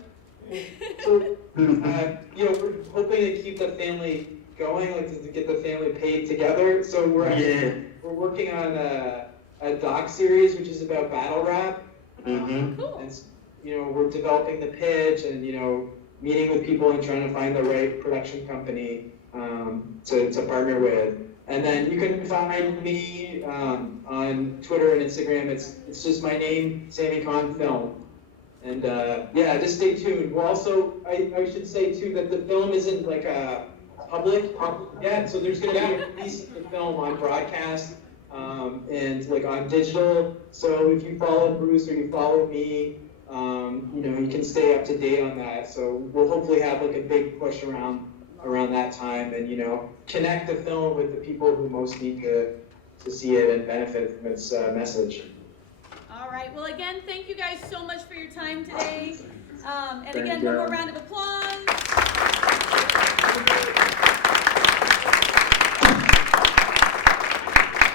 So, we're hoping to keep the family going, like to get the family paid together. So we're working on a doc series which is about battle rap. Cool. And we're developing the pitch and meeting with people and trying to find the right production company to partner with. And then you can find me on Twitter and Instagram. It's just my name, Sami Khan Film. And just stay tuned. We're also, I should say too, that the film isn't like a public yet, so there's going to be a release of the film on broadcast and like on digital. So if you follow Bruce or you follow me, you can stay up to date on that. So we'll hopefully have like a big push around that time and connect the film with the people who most need to see it and benefit from its message. All right. Well, again, thank you guys so much for your time today. And Thank again, you. one more round of applause.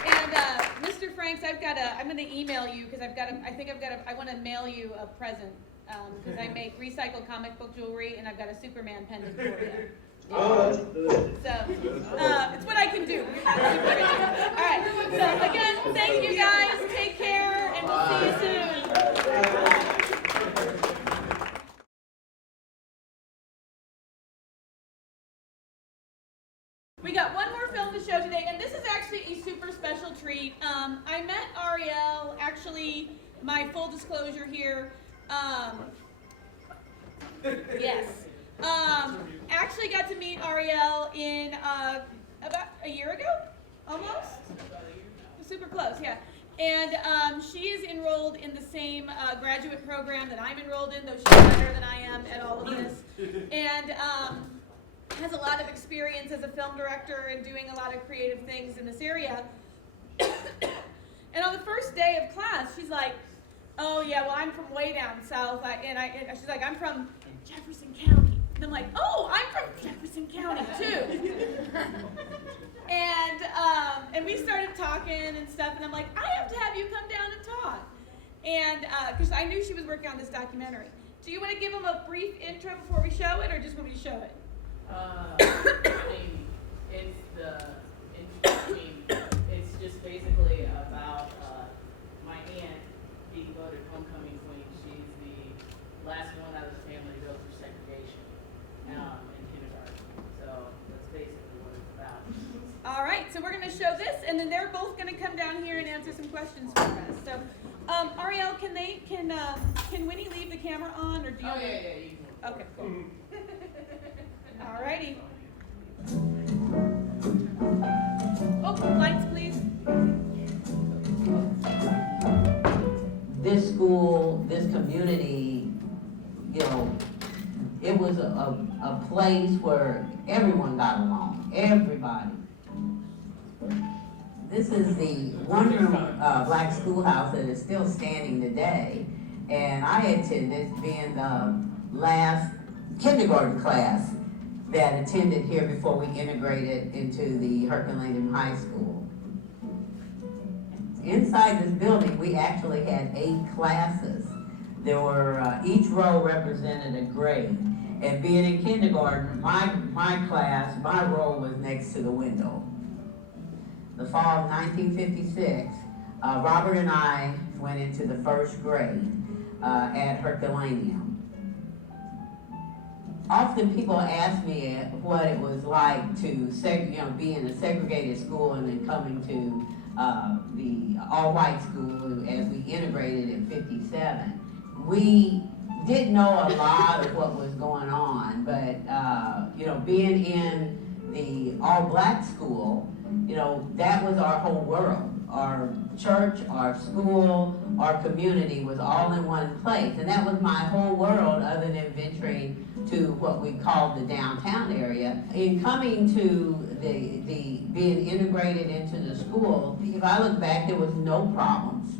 And Mr. Franks, I'm going to email you because I want to mail you a present because I make recycled comic book jewelry and I've got a Superman pendant for you. Oh, that's good. So, it's what I can do. All right. So, again, thank you guys. Take care, and we'll see you soon. We got one more film to show today, and this is actually a super special treat. I met Aurielle, actually, my full disclosure here. Yes. Actually got to meet Aurielle in about a year ago, almost. Super close, yeah. And she is enrolled in the same graduate program that I'm enrolled in, though she's better than I am at all of this. And has a lot of experience as a film director and doing a lot of creative things in this area. And on the first day of class, she's like, "Oh yeah, well I'm from way down south," and she's like, "I'm from Jefferson County." And I'm like, "Oh, I'm from Jefferson County too." And we started talking and stuff, and I'm like, "I have to have you come down and talk," and because I knew she was working on this documentary. Do you want to give them a brief intro before we show it, or just want me to show it? It's just basically about my aunt being voted homecoming queen. She's the last one out of the family to go through segregation in kindergarten. So that's basically what it's about. All right, so we're going to show this, and then they're both going to come down here and answer some questions for us. So, Aurielle, can Winnie leave the camera on, or do you? Oh yeah, you can. Okay, cool. All righty. Oh, lights, please. This school, this community, it was a place where everyone got along, everybody. This is the one-room black schoolhouse that is still standing today, and I attended being the last kindergarten class that attended here before we integrated into the Herculaneum High School. Inside this building, we actually had 8 classes. There were, each row represented a grade. And being in kindergarten, my class, my row was next to the window. The fall of 1956, Robert and I went into the first grade at Herculaneum. Often people ask me what it was like to be in a segregated school and then coming to the all-white school as we integrated in '57. We didn't know a lot of what was going on, but being in the all-black school, you know, that was our whole world. Our church, our school, our community was all in one place. And that was my whole world other than venturing to what we called the downtown area. In coming to the being integrated into the school, if I look back, there was no problems,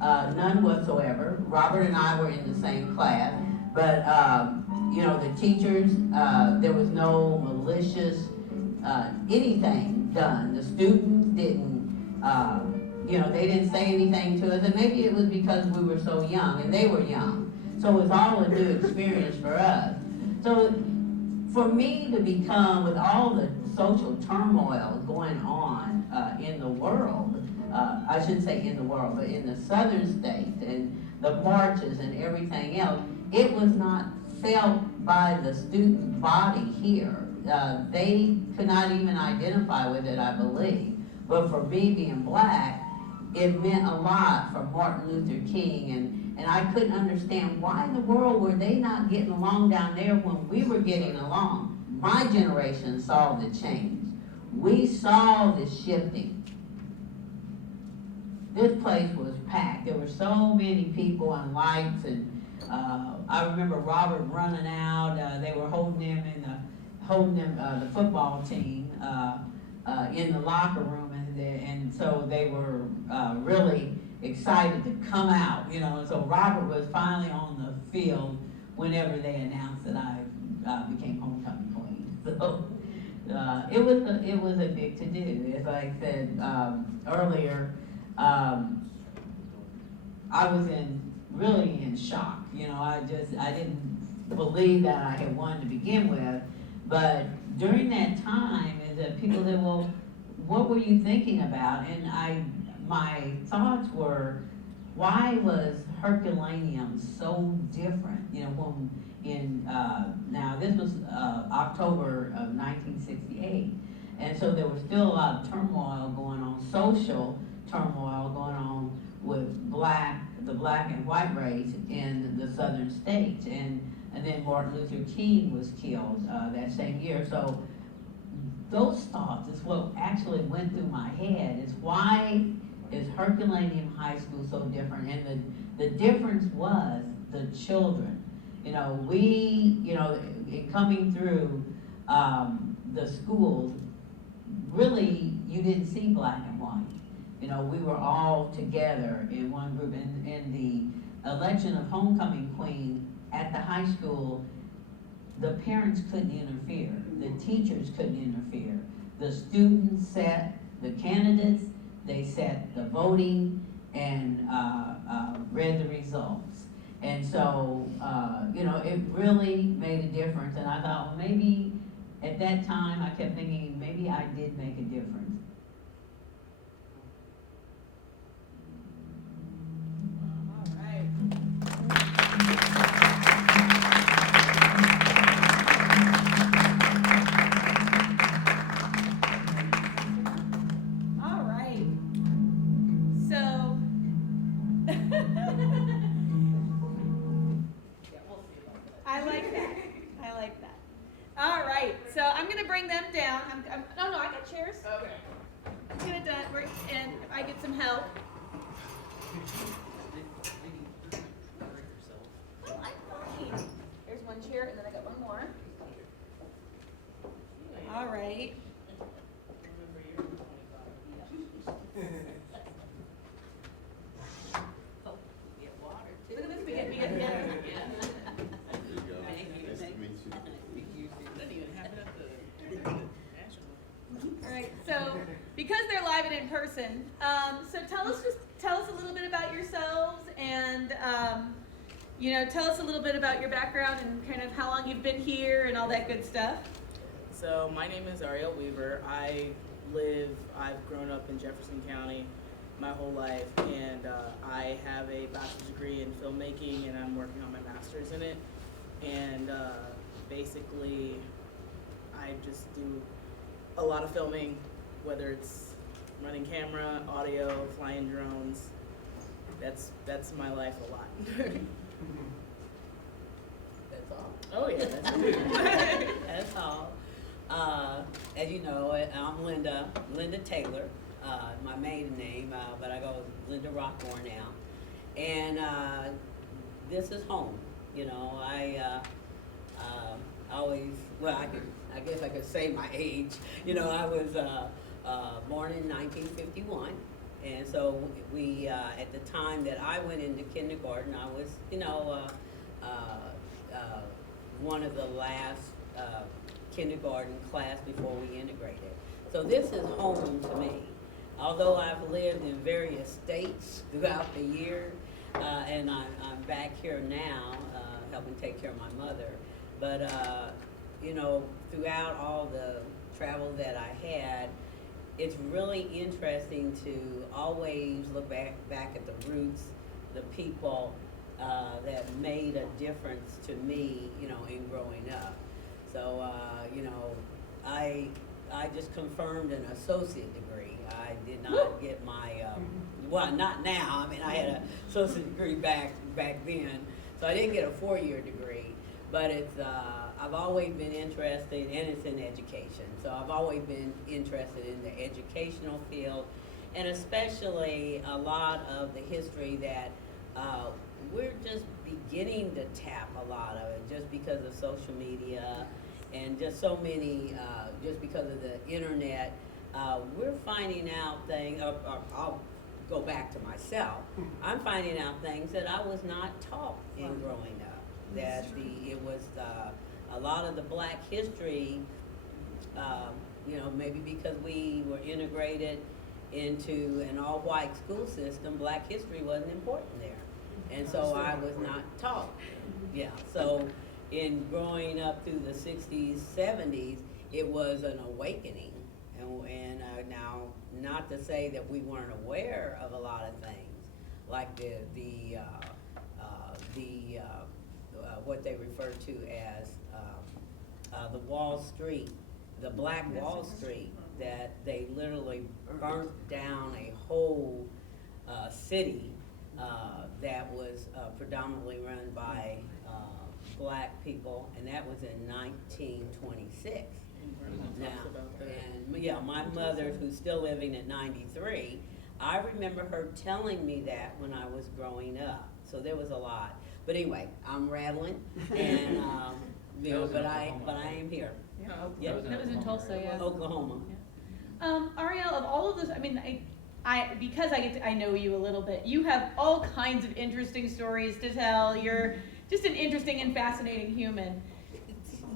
none whatsoever. Robert and I were in the same class, but you know, the teachers, there was no malicious anything done. The students didn't, you know, they didn't say anything to us, and maybe it was because we were so young and they were young. So it was all a new experience for us. So for me to become, with all the social turmoil going on in the world, I shouldn't say in the world, but in the southern states and the marches and everything else, it was not felt by the student body here. They could not even identify with it, I believe. But for me being black, it meant a lot for Martin Luther King, and I couldn't understand why in the world were they not getting along down there when we were getting along. My generation saw the change. We saw the shifting. This place was packed. There were so many people and lights, and I remember Robert running out. They were holding him the football team in the locker room, and so they were really excited to come out, you know. And so Robert was finally on the field whenever they announced that I became homecoming queen. So it was a big to do. As I said earlier, I was really in shock. You know, I didn't believe that I had won to begin with. But during that time, is that people said, well, what were you thinking about? And my thoughts were, why was Herculaneum so different? You know, when now this was October of 1968. And so there was still a lot of turmoil going on, social turmoil going on with the black and white race in the southern states. And then Martin Luther King was killed that same year. So those thoughts is what actually went through my head, is why is Herculaneum High School so different? And the difference was the children. You know, in coming through the schools, really, you didn't see black and white. You know, we were all together in one group. In the election of homecoming queen at the high school, the parents couldn't interfere. The teachers couldn't interfere. The students set the candidates, they set the voting, and read the results. And so, you know, it really made a difference. And I thought, well, maybe at that time, I kept thinking, maybe I did make a difference. You know, tell us a little bit about your background and kind of how long you've been here and all that good stuff. So my name is Aurielle Weaver. I've grown up in Jefferson County my whole life, and I have a bachelor's degree in filmmaking, and I'm working on my master's in it. And basically, I just do a lot of filming, whether it's running camera, audio, flying drones. That's my life a lot. That's all? Oh yeah, that's all. That's all. As you know, I'm Linda Taylor, my maiden name, but I go Linda Rockmore now. And this is home. You know, I always, well, I guess I could say my age. You know, I was born in 1951. And so we, at the time that I went into kindergarten, I was, you know, one of the last kindergarten class before we integrated. So this is home to me. Although I've lived in various states throughout the year, and I'm back here now, helping take care of my mother. But, you know, throughout all the travel that I had, it's really interesting to always look back at the roots, the people that made a difference to me, you know, in growing up. So, you know, I just confirmed an associate degree. I did not get my, well, not now. I mean, I had an associate degree back then. So I didn't get a 4-year degree, but it's, I've always been interested, and it's in education. So I've always been interested in the educational field, and especially a lot of the history that we're just beginning to tap a lot of it, just because of social media and just so many, just because of the internet. We're finding out things, or I'll go back to myself. I'm finding out things that I was not taught in growing up. That it was a lot of the Black history, you know, maybe because we were integrated into an all-white school system, Black history wasn't important there. And so I was not taught. Yeah, so in growing up through the 60s, 70s, it was an awakening. And now, not to say that we weren't aware of a lot of things, like what they refer to as the Wall Street, the Black Wall Street, that they literally burnt down a whole city that was predominantly run by Black people, and that was in 1926. Now, and yeah, my mother, who's still living at 93, I remember her telling me that when I was growing up. So there was a lot. But anyway, I'm rattling, and you know, but I am here. Yeah. Yeah. That was in Tulsa, yeah. Oklahoma. Aurielle, of all of this, I mean, because I know you a little bit, you have all kinds of interesting stories to tell. You're just an interesting and fascinating human.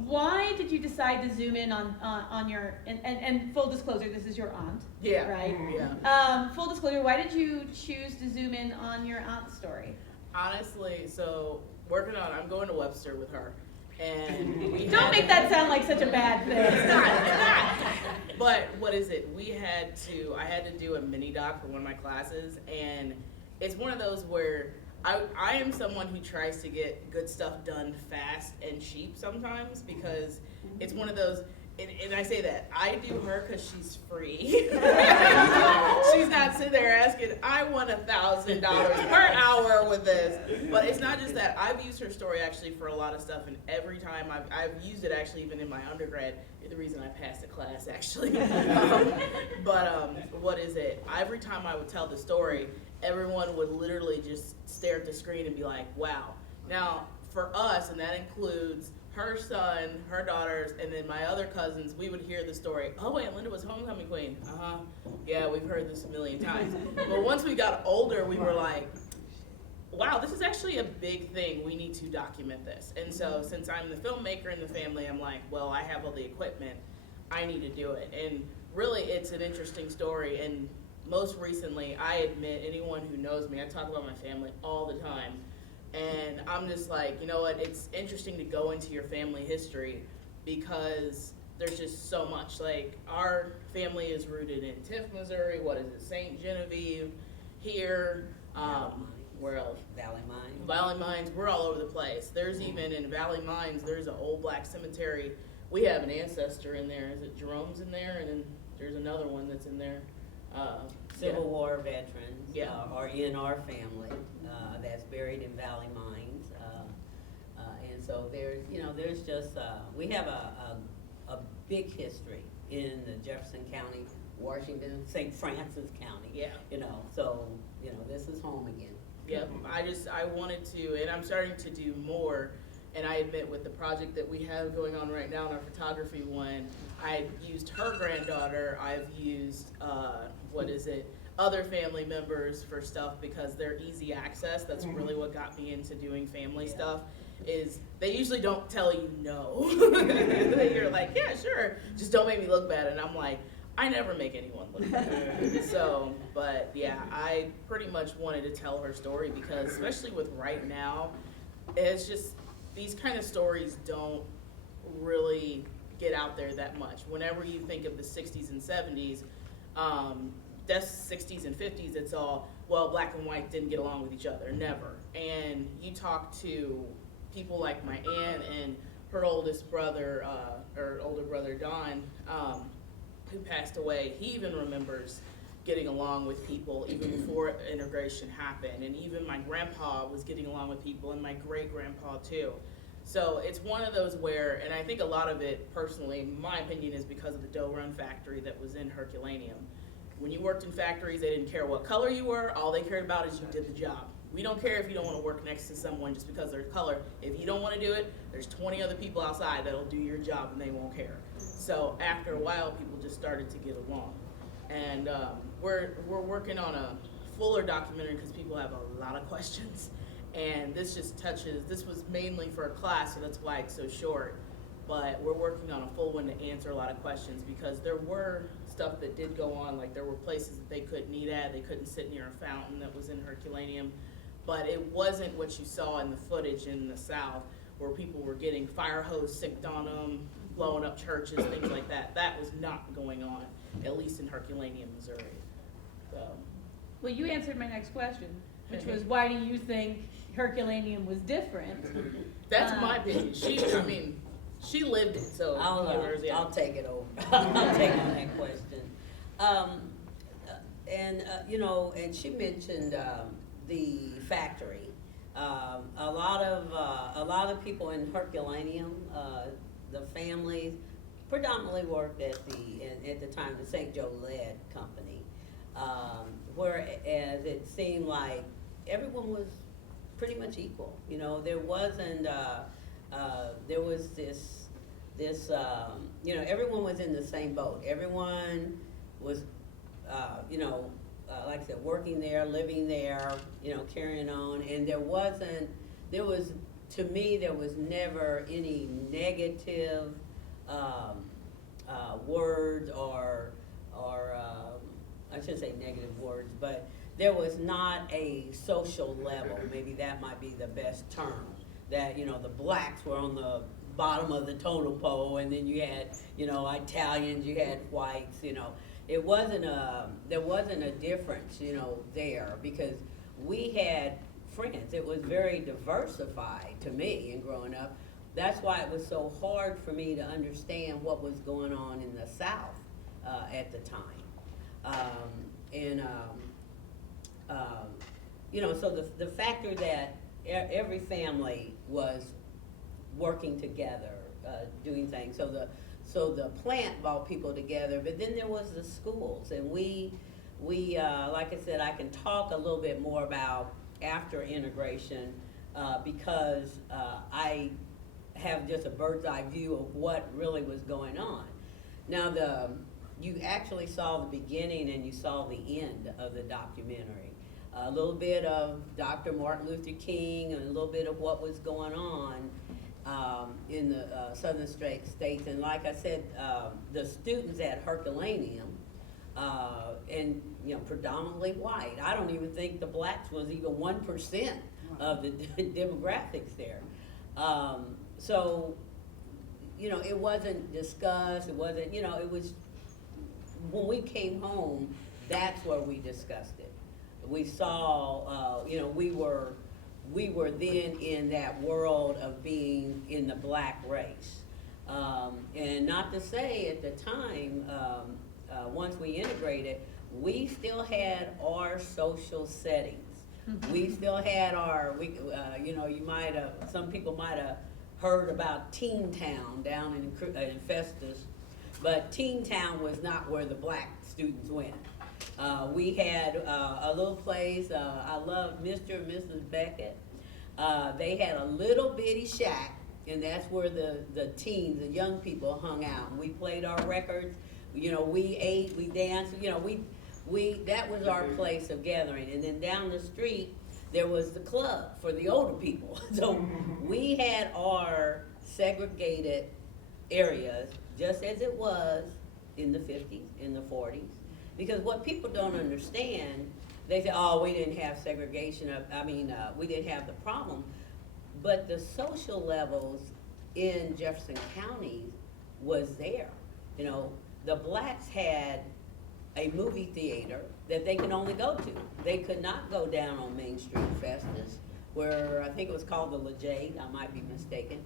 Why did you decide to zoom in on your, and full disclosure, this is your aunt. Yeah. Right? Yeah. Full disclosure, why did you choose to zoom in on your aunt's story? Honestly, so I'm going to Webster with her. And we Don't make that sound like such a bad thing. It's not. But what is it? I had to do a mini doc for one of my classes, and it's one of those where I am someone who tries to get good stuff done fast and cheap sometimes, because it's one of those, and I say that, I do her because she's free. She's not sitting there asking, I want $1,000 per hour with this. But it's not just that. I've used her story actually for a lot of stuff, and every time I've used it actually even in my undergrad. The reason I passed the class actually. What is it? Every time I would tell the story, everyone would literally just stare at the screen and be like, wow. Now, for us, and that includes her son, her daughters, and then my other cousins, we would hear the story. Oh, Aunt Linda was homecoming queen. Yeah, we've heard this a million times. But once we got older, we were like, wow, this is actually a big thing. We need to document this. And so since I'm the filmmaker in the family, I'm like, well, I have all the equipment. I need to do it. And really, it's an interesting story. And most recently, I admit, anyone who knows me, I talk about my family all the time. And I'm just like, you know what, it's interesting to go into your family history because there's just so much. Like, our family is rooted in Tiff, Missouri, St. Genevieve, here, where else? Valley Mines. Valley Mines, we're all over the place. There's even in Valley Mines, there's an old Black cemetery. We have an ancestor in there. Is it Jerome's in there? And then there's another one that's in there. Civil War veterans are in our family that's buried in Valley Mines. And so there's just, we have a big history in the Jefferson County, Washington, St. Francis County. Yeah. You know, so, you know, this is home again. Yep, I wanted to, and I'm starting to do more, and I admit with the project that we have going on right now in our photography one, I used her granddaughter, I've used, other family members for stuff because they're easy access. That's really what got me into doing family stuff, is they usually don't tell you no. You're like, yeah, sure, just don't make me look bad, and I'm like, I never make anyone look bad. So, but yeah, I pretty much wanted to tell her story because, especially with right now, it's just, these kind of stories don't really get out there that much. Whenever you think of the 60s and 70s, that's 60s and 50s, it's all, well, black and white didn't get along with each other, never. And you talk to people like my aunt and her oldest brother, or older brother, Don, who passed away, he even remembers getting along with people even before integration happened. And even my grandpa was getting along with people, and my great-grandpa too. So it's one of those where, and I think a lot of it, personally, my opinion, is because of the dough run factory that was in Herculaneum. When you worked in factories, they didn't care what color you were, all they cared about is you did the job. We don't care if you don't want to work next to someone just because of their color. If you don't want to do it, there's 20 other people outside that'll do your job and they won't care. So after a while, people just started to get along. And we're working on a fuller documentary because people have a lot of questions. And this just touches, this was mainly for a class, so that's why it's so short. But we're working on a full one to answer a lot of questions because there were stuff that did go on, like there were places that they couldn't eat at, they couldn't sit near a fountain that was in Herculaneum. But it wasn't what you saw in the footage in the South, where people were getting fire hose sicked on them, blowing up churches, things like that. That was not going on, at least in Herculaneum, Missouri. So. Well, you answered my next question, which was, why do you think Herculaneum was different? That's my opinion. She lived it, so. I'll take it over. I'll take on that question. You know, and she mentioned, the factory. A lot of people in Herculaneum, the families predominantly worked at the time, the St. Joe Lead Company, whereas it seemed like everyone was pretty much equal. You know, there wasn't, there was this, you know, everyone was in the same boat. Everyone was, you know, like I said, working there, living there, you know, carrying on, and to me, there was never any negative words or I shouldn't say negative words, but there was not a social level, maybe that might be the best term, that, you know, the blacks were on the bottom of the totem pole, and then you had, you know, Italians, you had whites, you know. There wasn't a difference, you know, there, because we had friends. It was very diversified to me in growing up. That's why it was so hard for me to understand what was going on in the South at the time. You know, so the factor that every family was working together, doing things. So the plant brought people together, but then there was the schools, and we like I said, I can talk a little bit more about after integration because I have just a bird's eye view of what really was going on. Now you actually saw the beginning and you saw the end of the documentary. A little bit of Dr. Martin Luther King and a little bit of what was going on in the southern states. And like I said, the students at Herculaneum, and you know, predominantly white. I don't even think the blacks was even 1% of the demographics there. So, you know, it wasn't discussed, it wasn't, you know, it was, when we came home, that's where we discussed it. We saw, you know, we were then in that world of being in the black race. And not to say at the time, once we integrated, we still had our social settings. We still had our, you know, some people might have heard about Teen Town down in Festus, But Teen Town was not where the black students went. We had a little place, I love Mr. and Mrs. Beckett. They had a little bitty shack, and that's where the teens, the young people hung out. And we played our records, you know, we ate, we danced, you know, that was our place of gathering. And then down the street, there was the club for the older people. So we had our segregated areas just as it was in the 50s, in the 40s. Because what people don't understand, they say, oh, we didn't have segregation, we didn't have the problem. But the social levels in Jefferson County was there. You know, the blacks had a movie theater that they could only go to. They could not go down on Main Street Festus, where I think it was called the La Jade, I might be mistaken,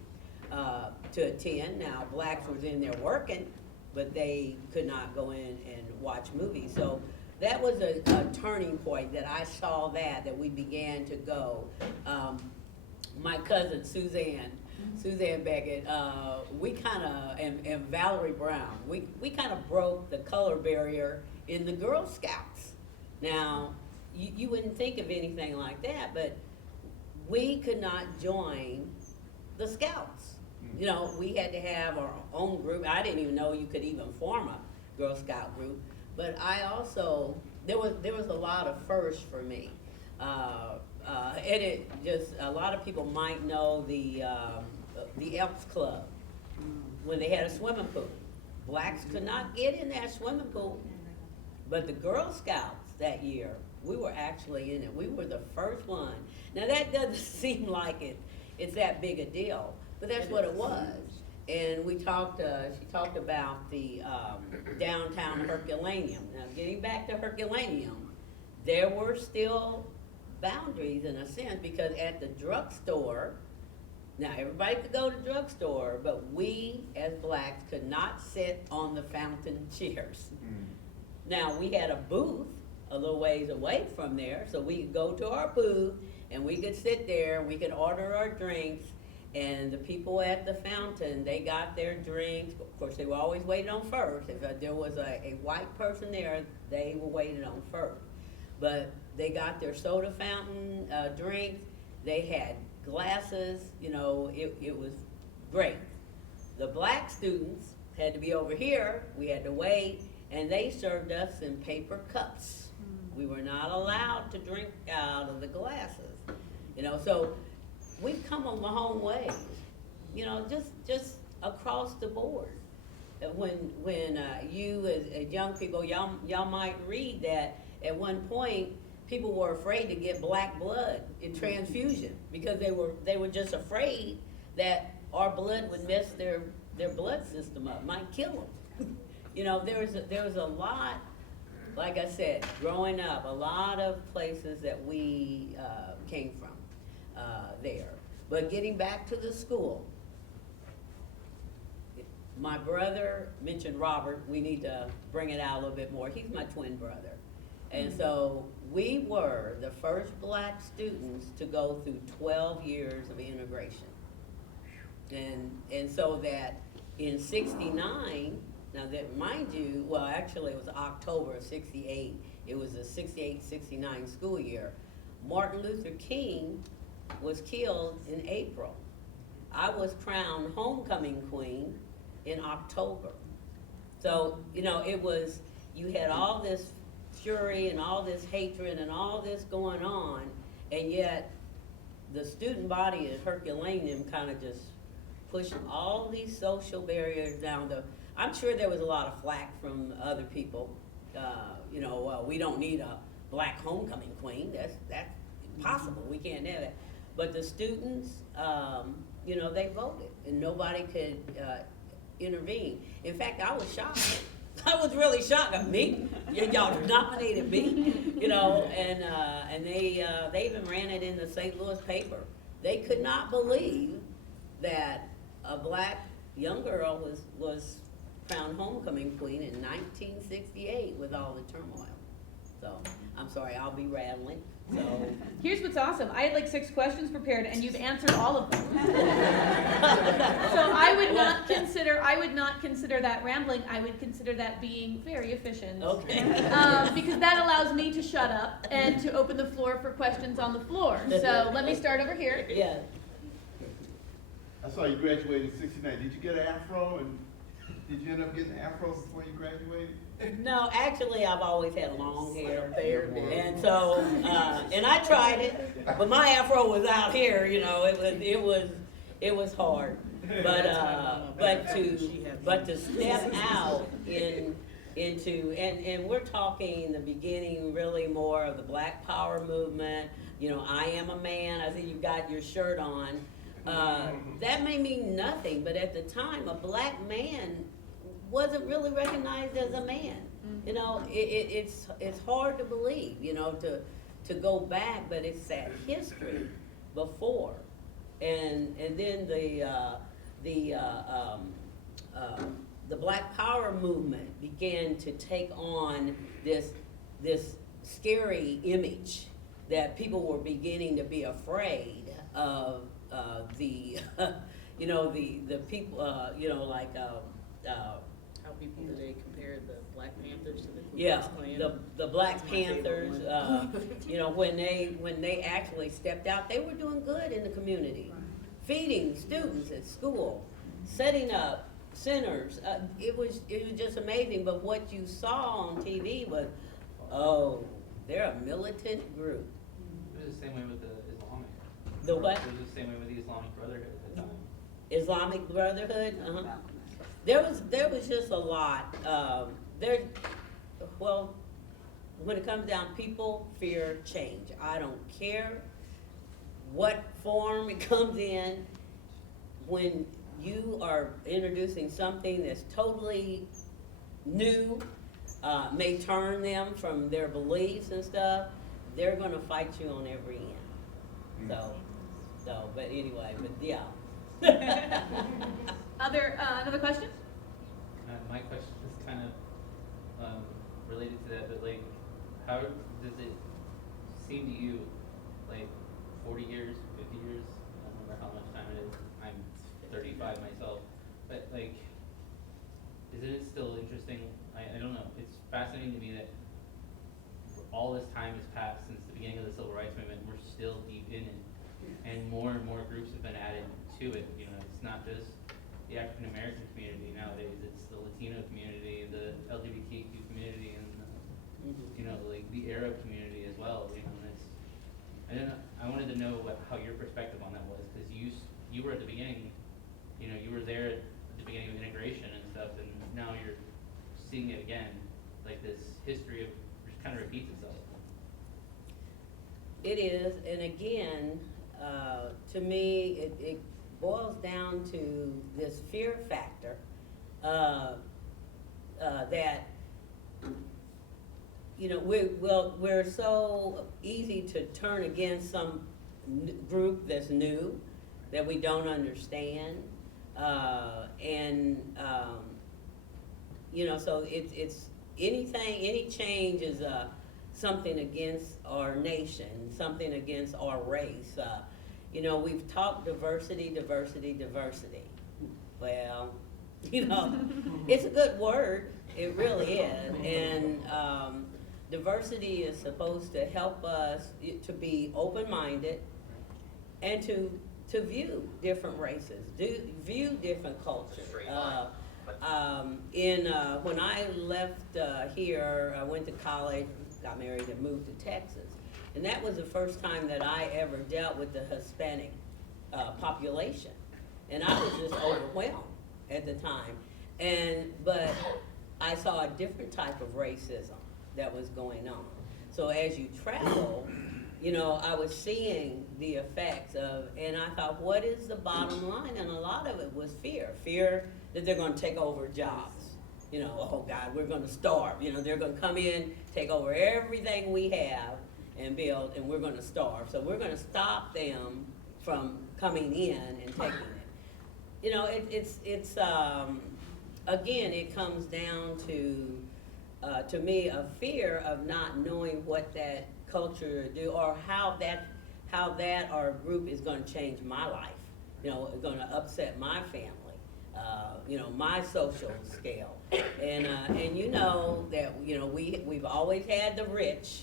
to attend. Now, blacks was in there working, but they could not go in and watch movies. So that was a turning point that I saw that we began to go. My cousin Suzanne Beckett, we kind of, and Valerie Brown, we kind of broke the color barrier in the Girl Scouts. Now, you wouldn't think of anything like that, but we could not join the Scouts. You know, we had to have our own group. I didn't even know you could even form a Girl Scout group. But I also, there was a lot of firsts for me. And it just, a lot of people might know the Elks Club, when they had a swimming pool. Blacks could not get in that swimming pool, but the Girl Scouts that year, we were actually in it. We were the first one. Now that doesn't seem like it's that big a deal, but that's what it was. And we talked, she talked about the downtown Herculaneum. Now getting back to Herculaneum, there were still boundaries in a sense, because at the drugstore, now everybody could go to the drugstore, but we as blacks could not sit on the fountain chairs. Now we had a booth a little ways away from there, so we could go to our booth and we could sit there, we could order our drinks, and the people at the fountain, they got their drinks. Of course, they were always waited on first. If there was a white person there, they were waited on first. But they got their soda fountain drinks, they had glasses, you know, it was great. The black students had to be over here, we had to wait, and they served us in paper cups. We were not allowed to drink out of the glasses, you know, so we've come a long way, you know, just across the board. When you as young people, y'all might read that at one point, people were afraid to get black blood in transfusion because they were just afraid that our blood would mess their blood system up, might kill them. You know, there was a lot, like I said, growing up, a lot of places that we came from there. But getting back to the school, my brother mentioned Robert. We need to bring it out a little bit more. He's my twin brother. And so we were the first black students to go through 12 years of integration. And so that in 69, now that mind you, well actually it was October of 68, it was the 68-69 school year. Martin Luther King was killed in April. I was crowned homecoming queen in October. So, you know, you had all this fury and all this hatred and all this going on, and yet the student body at Herculaneum kind of just pushed all these social barriers down. I'm sure there was a lot of flack from other people. You know, well, we don't need a black homecoming queen. That's impossible. We can't have that. But the students, you know, they voted, and nobody could intervene. In fact, I was shocked. I was really shocked at me. Y'all nominated me, you know, and they even ran it in the St. Louis paper. They could not believe that a black young girl was crowned homecoming queen in 1968 with all the turmoil. So I'm sorry, I'll be rattling. So Here's what's awesome. I had like 6 questions prepared and you've answered all of them. So I would I would not consider that rambling. I would consider that being very efficient. Okay. Because that allows me to shut up and to open the floor for questions on the floor. So let me start over here. Yeah. I saw you graduated in '69. Did you get an afro, and did you end up getting an afro before you graduated? No, actually, I've always had long hair, and so, and I tried it, but my afro was out here. You know, it was hard, but to step out into and we're talking the beginning really more of the Black Power movement. You know, I am a man. I see you got your shirt on. That may mean nothing, but at the time, a black man wasn't really recognized as a man. You know, it's hard to believe, you know, to go back, but it's that history before, and then the Black Power movement began to take on this scary image that people were beginning to be afraid of the you know the people you know like How people today compare the Black Panthers to the Ku yeah, Klux Klan. the Black That's my favorite Panthers, you know, when they actually stepped out, they were doing good in the community, feeding students at school, setting up centers. It was just amazing. But what you saw on TV was, oh, they're a militant group. It was the same way with the Islamic. The what? It was the same way with the Islamic Brotherhood at the time. Islamic Brotherhood. There was just a lot. Well, when it comes down, people fear change. I don't care what form it comes in. When you are introducing something that's totally new, may turn them from their beliefs and stuff, they're gonna fight you on every end. But anyway, but yeah. Another question? My question is kind of related to that, but like, how does it seem to you, like 40 years, 50 years, I don't remember how much time it is, I'm 35 myself, but like, isn't it still interesting? I don't know, it's fascinating to me that all this time has passed since the beginning of the Civil Rights Movement, we're still deep in it, and more groups have been added to it. You know, it's not just the African American community nowadays, it's the Latino community, the LGBTQ community, and you know, like the Arab community as well. You know, and it's, I don't know, I wanted to know how your perspective on that was, because you were at the beginning, you know, you were there at the beginning of integration and stuff, and now you're seeing it again, like this history of just kind of repeats itself. It is, and again, to me, it boils down to this fear factor that, you know, we're so easy to turn against some group that's new, that we don't understand, you know, so it's any change is something against our nation, something against our race. You know, we've talked diversity. Well, you know, it's a good word, it really is, and diversity is supposed to help us to be open-minded and to view different races, view different cultures. When I left here, I went to college, got married, and moved to Texas. And that was the first time that I ever dealt with the Hispanic population. And I was just overwhelmed at the time. But I saw a different type of racism that was going on. So as you travel, you know, I was seeing the effects of, and I thought, what is the bottom line? And a lot of it was fear that they're gonna take over jobs. You know, oh God, we're gonna starve. You know, they're gonna come in, take over everything we have and build, and we're gonna starve. So we're gonna stop them from coming in and taking it. You know, it's again, it comes down to me, a fear of not knowing what that culture do, or how that our group is gonna change my life. You know, it's gonna upset my family. my social scale. And you know that, we've always had the rich,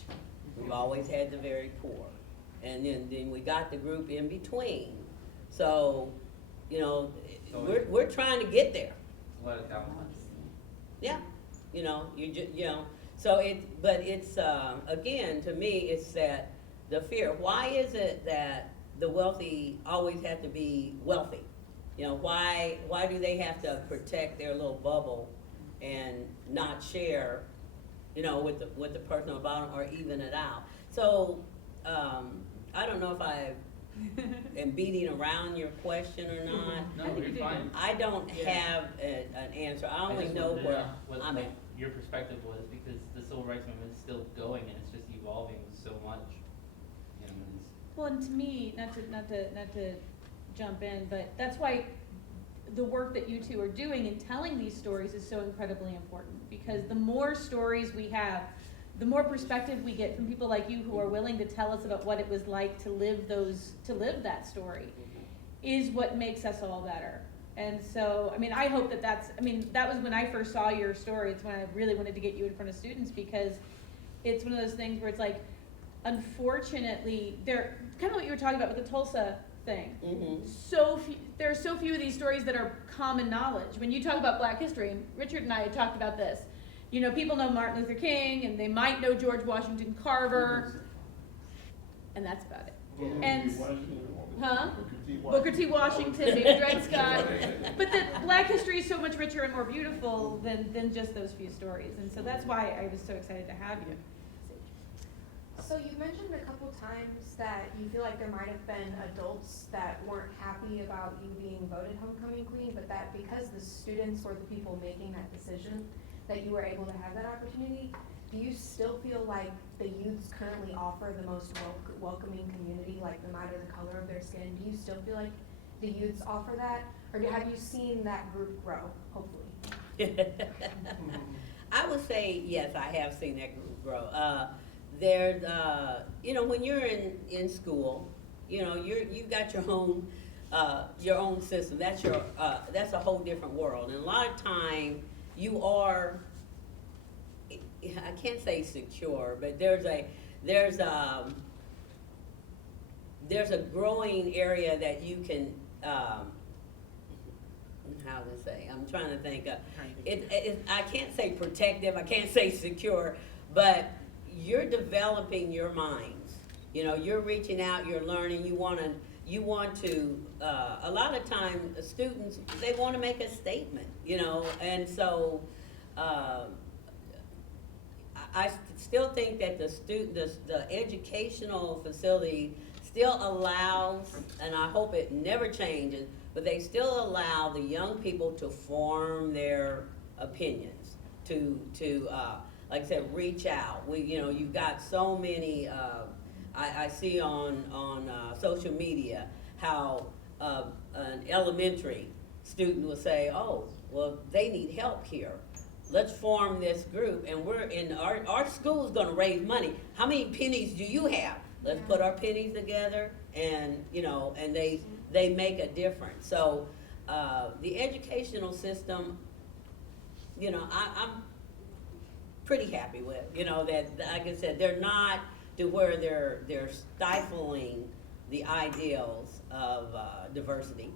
we've always had the very poor. And then we got the group in between. So, we're trying to get there. What a talent. Yeah, so but it's, again, to me, it's that the fear. Why is it that the wealthy always have to be wealthy? Why do they have to protect their little bubble and not share, with the person on the bottom, or even it out? So, I don't know if I am beating around your question or not. No, you're fine. I don't have an answer. I only know where I'm at. Your perspective was, because the civil rights movement is still going and it's just evolving so much. Well, and to me, not to jump in, but that's why the work that you two are doing in telling these stories is so incredibly important, because the more stories we have, the more perspective we get from people like you who are willing to tell us about what it was like to live that story, is what makes us all better. And so, I hope that was when I first saw your story. It's when I really wanted to get you in front of students, because it's one of those things where it's like, unfortunately, they're kind of what you were talking about with the Tulsa thing. Mm-hmm. There are so few of these stories that are common knowledge. When you talk about Black history, and Richard and I had talked about this, people know Martin Luther King, and they might know George Washington Carver, and that's about it. And Booker T. Washington, maybe Dred Scott. But that Black history is so much richer and more beautiful than just those few stories. And so that's why I was so excited to have you. So you mentioned a couple times that you feel like there might have been adults that weren't happy about you being voted homecoming queen, but that because the students were the people making that decision, that you were able to have that opportunity. Do you still feel like the youths currently offer the most welcoming community, like no matter the color of their skin? Do you still feel like the youths offer that? Or have you seen that group grow, hopefully? I would say, yes, I have seen that group grow. There's, when you're in school, you got your own system. That's a whole different world. And a lot of time you are, I can't say secure, but there's a growing area that you can, how to say, I'm trying to think of, I can't say protective, I can't say secure, but you're developing your minds. You're reaching out, you're learning, you want to, a lot of times students, they want to make a statement, and so, I still think that the educational facility still allows, and I hope it never changes, but they still allow the young people to form their opinions, to like I said, reach out. You've got so many, I see on social media how an elementary student will say, oh, well, they need help here. Let's form this group, and our school's gonna raise money. How many pennies do you have? Let's put our pennies together, and and they make a difference. So the educational system, I'm pretty happy with. That, like I said, they're not to where they're stifling the ideals of diversity.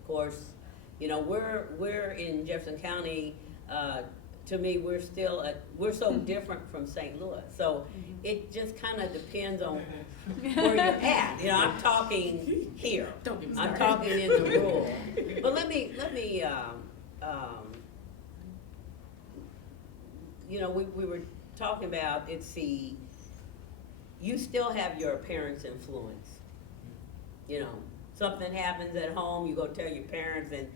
Of course, we're in Jefferson County. To me, we're so different from St. Louis. So it just kind of depends on where you're at. I'm talking here. I'm talking in the rural. But let me we were talking about, you still have your parents' influence. Something happens at home, you go tell your parents, and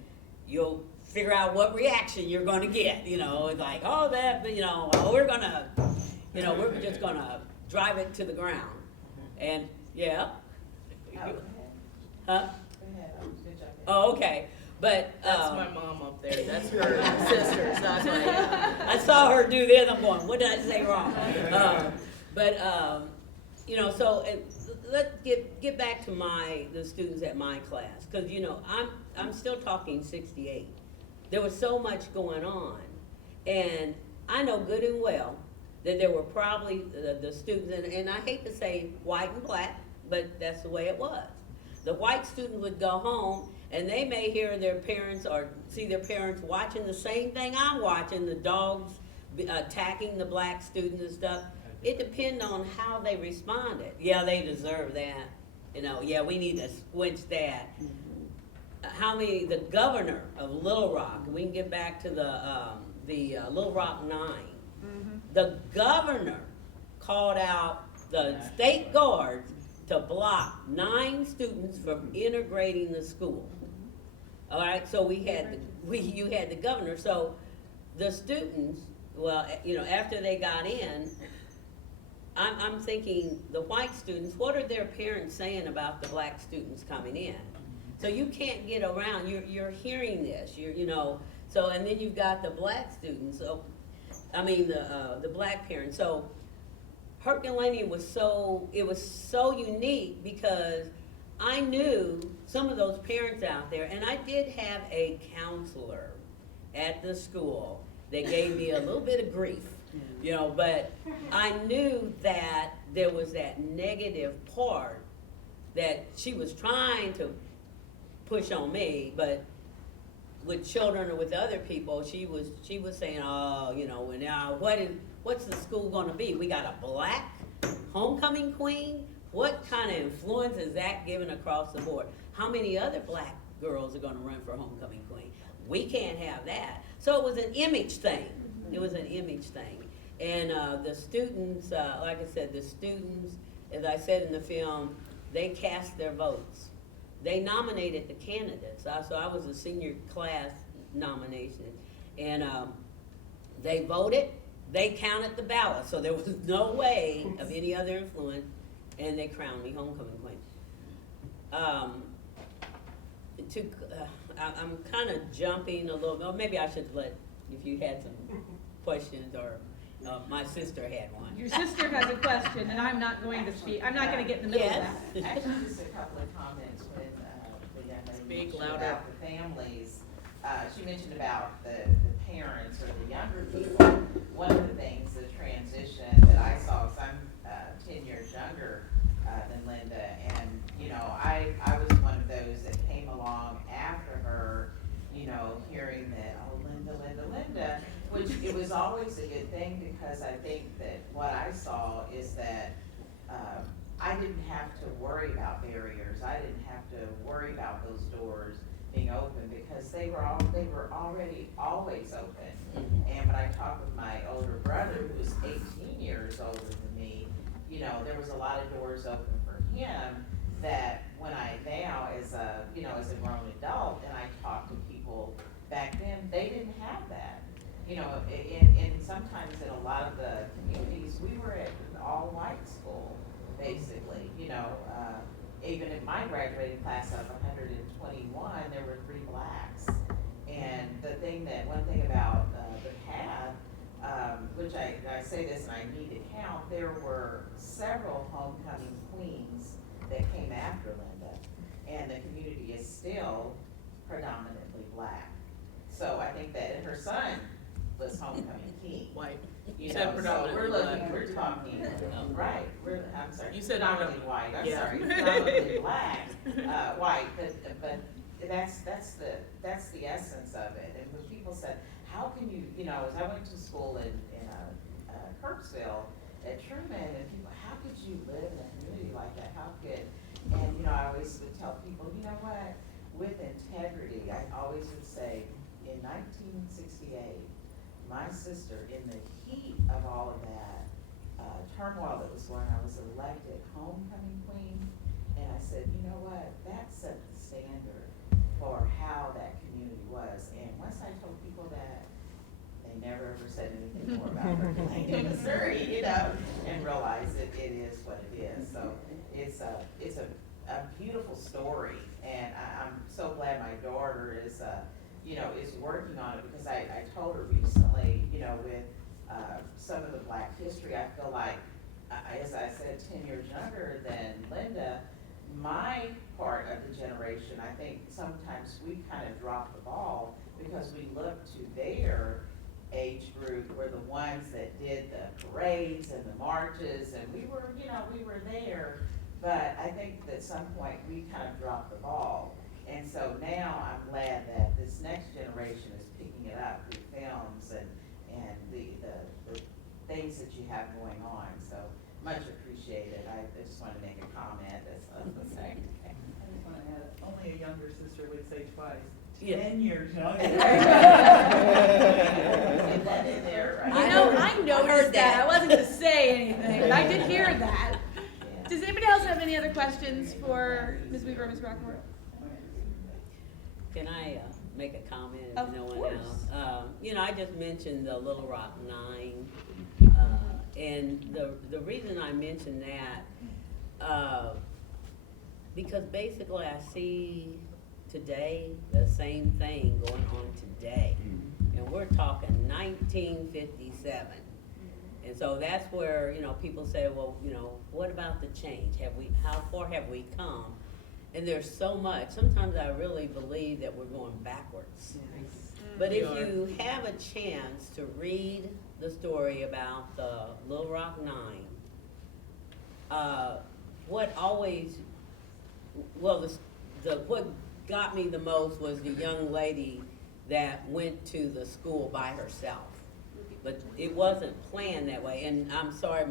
you'll figure out what reaction you're going to get. It's like, oh, we're gonna, we're just gonna drive it to the ground. And yeah. Huh? Oh, okay. But That's my mom up there. That's her sister. So I was like, I saw her do this. I'm going, what did I say wrong? So let's get back to the students at my class, because I'm still talking 68. there was so much going on. And I know good and well that there were probably the students, and I hate to say white and black, but that's the way it was. The white students would go home and they may hear their parents or see their parents watching the same thing I'm watching, the dogs attacking the black students and stuff. It depends on how they responded. Yeah, they deserve that. You know, yeah, we need to switch that. The governor of Little Rock, we can get back to the Little Rock 9. The governor called out the state guards to block 9 students from integrating the school. All right, so you had the governor. So the students, well, you know, after they got in, I'm thinking the white students, what are their parents saying about the black students coming in? So you can't get around, you're hearing this, you know, so, and then you've got the black students, so, I mean, the black parents. So Herculaneum was so unique because I knew some of those parents out there, and I did have a counselor at the school that gave me a little bit of grief, you know, but I knew that there was that negative part that she was trying to push on me, but with children or with other people, she was saying, oh, you know, now what's the school gonna be? We got a black homecoming queen? What kind of influence is that given across the board? How many other black girls are gonna run for homecoming queen? We can't have that. So it was an image thing. It was an image thing. And the students, like I said, the students, as I said in the film, they cast their votes. They nominated the candidates. So I was a senior class nomination. And they voted, they counted the ballots. So there was no way of any other influence, and they crowned me homecoming queen. I'm kind of jumping a little bit. Maybe I should if you had some questions, or my sister had one. Your sister has a question, and I'm not going to speak. I'm not going to get in the middle of that. Actually, just a couple of comments when the young lady Speak mentioned louder. about the families. She mentioned about the parents or the younger people. One of the things, the transition that I saw, because I'm 10 years younger than Linda, and you know, I was one of those that came along after her, you know, hearing that, oh, Linda, which it was always a good thing, because I think that what I saw is that I didn't have to worry about barriers. I didn't have to worry about those doors being open, because they were already always open. And when I talked with my older brother, who was 18 years older than me, you know, there was a lot of doors open for him that when I now, as a grown adult, and I talk to people back then, they didn't have that. You know, and sometimes in a lot of the communities, we were at an all-white school, basically. You know, even in my graduating class of 121, there were 3 blacks. And one thing about the path, which I say this and I need to count, there were several homecoming queens that came after Linda, and the community is still predominantly black. So I think that, and her son was homecoming king. White. You know, so we're talking, right, I'm sorry. You said predominantly white, I'm yeah. sorry, predominantly black, white, but that's the essence of it. And when people said, how can you, you know, as I went to school in Kirksville at Truman, and people, how could you live in a community like that? How could, and you know, I always would tell people, you know what, with integrity, I always would say, in 1968, my sister, in the heat of all of that turmoil that was going on, was elected homecoming queen. And I said, you know what, that set the standard for how that community was. And once I told people that, they never ever said anything more about Herculaneum, Missouri, you know, and realized that it is what it is. So it's a beautiful story, and I'm so glad my daughter is working on it, because I told her recently, you know, with some of the black history, I feel like, as I said, 10 years younger than Linda, my part of the generation, I think sometimes we kind of drop the ball, because because we looked to their age group were the ones that did the parades and the marches, and we were there, but I think that at some point we kind of dropped the ball. And so now I'm glad that this next generation is picking it up through films and the things that you have going on, so much appreciated. I just want to make a comment, that's what I was saying. I just want to add, only a younger sister would say twice. Yeah. 10 years younger. Get that in there, right? I noticed that. I wasn't gonna say anything, but I did hear that. Yeah. Does anybody else have any other questions for Ms. Weaver or Ms. Rockmore? Can I make a comment Of if no one course. else? I just mentioned the Little Rock Nine, and the reason I mentioned that, because basically I see today the same thing going on today, and we're talking 1957. And so that's where, people say, well, what about the change? How far have we come? And there's so much. Sometimes I really believe that we're going backwards. But if you have a chance to read the story about the Little Rock Nine, what got me the most was the young lady that went to the school by herself. But it wasn't planned that way, and I'm sorry,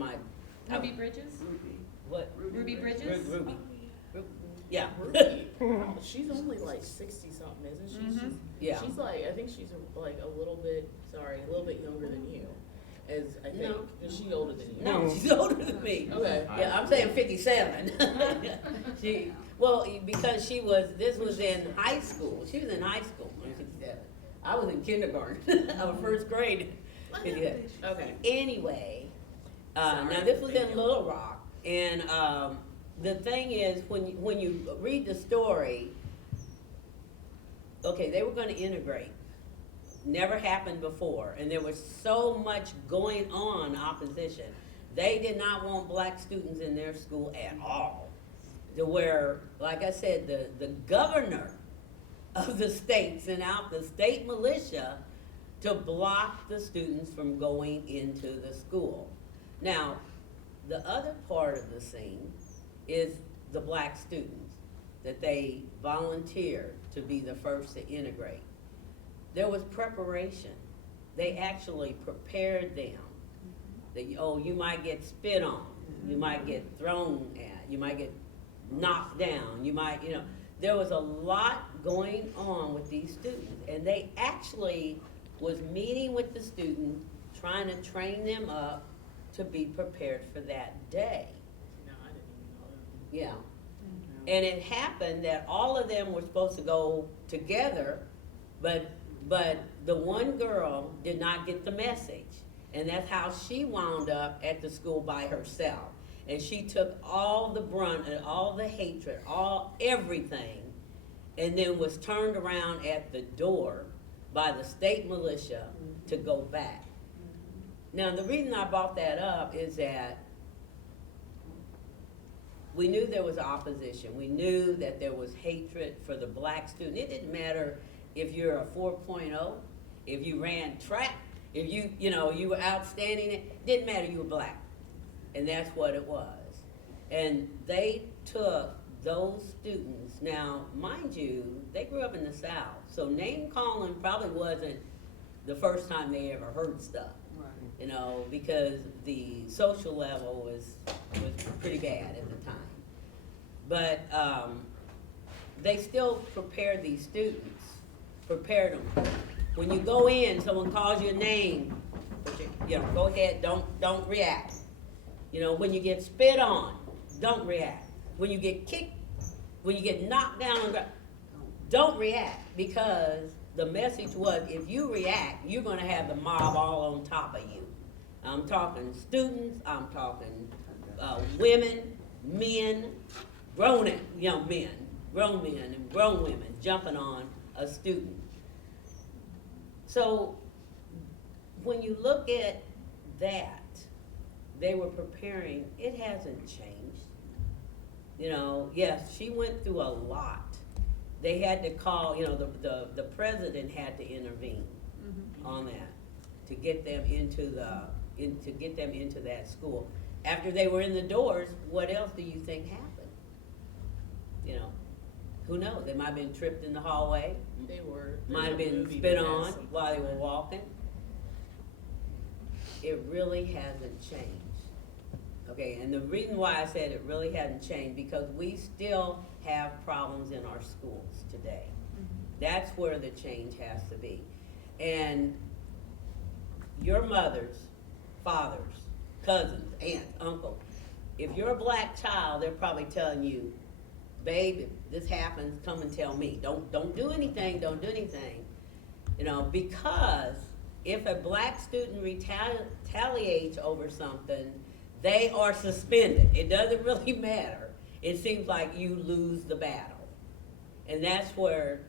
Ruby Bridges? What? Ruby Bridges? Ruby. Yeah. She's only like 60 something, isn't she? Mhm. Yeah. She's like, I think she's like a little bit younger than you. I think, No. is she older than you? No, she's older than me. Okay. Yeah, I'm saying 57. Because this was in high school. She was in high school when 57. I was in kindergarten, I was first grade. 57. Okay. Anyway, now Sorry. this was in Little Rock, and the thing is, when you read the story, okay, they were going to integrate. Never happened before, and there was so much going on, opposition. They did not want black students in their school at all. To where, like I said, the governor of the state sent out the state militia to block the students from going into the school. Now, the other part of the scene is the black students, that they volunteered to be the first to integrate. There was preparation. They actually prepared them. That, you might get spit on, you might get thrown at, you might get knocked down, you might, there was a lot going on with these students, and they actually was meeting with the students, trying to train them up to be prepared for that day. No, I didn't even know that. Yeah. And it happened that all of them were supposed to go together, but the one girl did not get the message. And that's how she wound up at the school by herself. And she took all the brunt and all the hatred, everything, and then was turned around at the door by the state militia to go back. Now, the reason I brought that up is that we knew there was opposition. We knew that there was hatred for the black student. It didn't matter if you're a 4.0, if you ran track, if you were outstanding, it didn't matter, you were black. And that's what it was. And they took those students, now, mind you, they grew up in the South, so name calling probably wasn't the first time they ever heard stuff. Right. Because the social level was pretty bad at the time. But they still prepared these students, prepared them. When you go in, someone calls your name, go ahead, don't react. When you get spit on, don't react. When you get kicked, when you get knocked down on the ground, don't react, because the message was, if you react, you're gonna have the mob all on top of you. I'm talking students, I'm talking women, men, grown men and grown women jumping on a student. So when you look at that, they were preparing, it hasn't changed. Yes, she went through a lot. they had to call, you know, the president had to intervene on that to get them into that school. After they were in the doors, what else do you think happened? You know, who knows? They might have been tripped in the hallway. They were. Might have been spit on while they were walking. It really hasn't changed. Okay, and the reason why I said it really hasn't changed, because we still have problems in our schools today. That's where the change has to be. And your mothers, fathers, cousins, aunts, uncles, if you're a black child, they're probably telling you, babe, if this happens, come and tell me. Don't do anything, don't do anything. You know, because if a black student retaliates over something, they are suspended. It doesn't really matter. It seems like you lose the battle. And that's where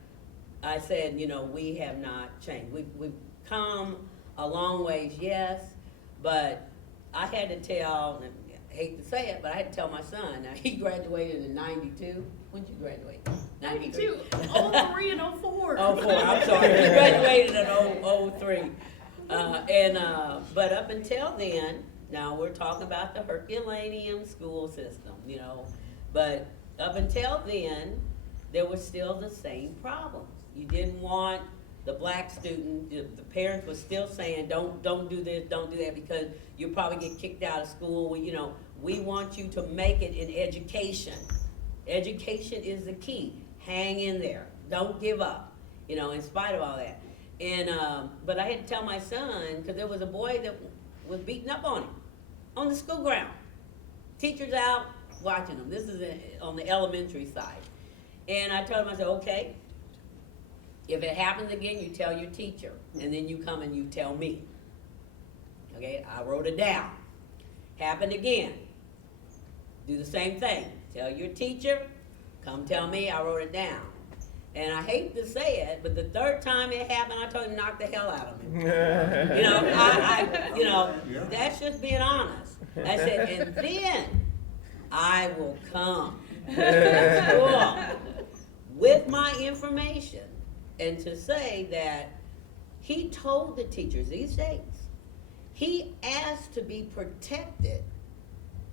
I said, you know, we have not changed. We've come a long ways, yes, but I had to tell, and I hate to say it, but I had to tell my son. Now, he graduated in 92. When did you graduate? 92, 03 and 04. 04, I'm sorry. He graduated in 03. But up until then, now we're talking about the Herculaneum school system, you know. But up until then, there was still the same problems. You didn't want the black student, the parents were still saying, don't do this, don't do that, because you'll probably get kicked out of school. You know, we want you to make it in education. Education is the key. Hang in there. Don't give up, you know, in spite of all that. And, but I had to tell my son, because there was a boy that was beating up on him on the school ground. Teachers out watching him. This is on the elementary side. And I told him, I said, okay, if it happens again, you tell your teacher, and then you come and you tell me. Okay, I wrote it down. Happened again. Do the same thing. Tell your teacher, come tell me, I wrote it down. And I hate to say it, but the third time it happened, I told him to knock the hell out of me. You know, that's just being honest. I said, and then I will come to school with my information and to say that he told the teachers these dates. He asked to be protected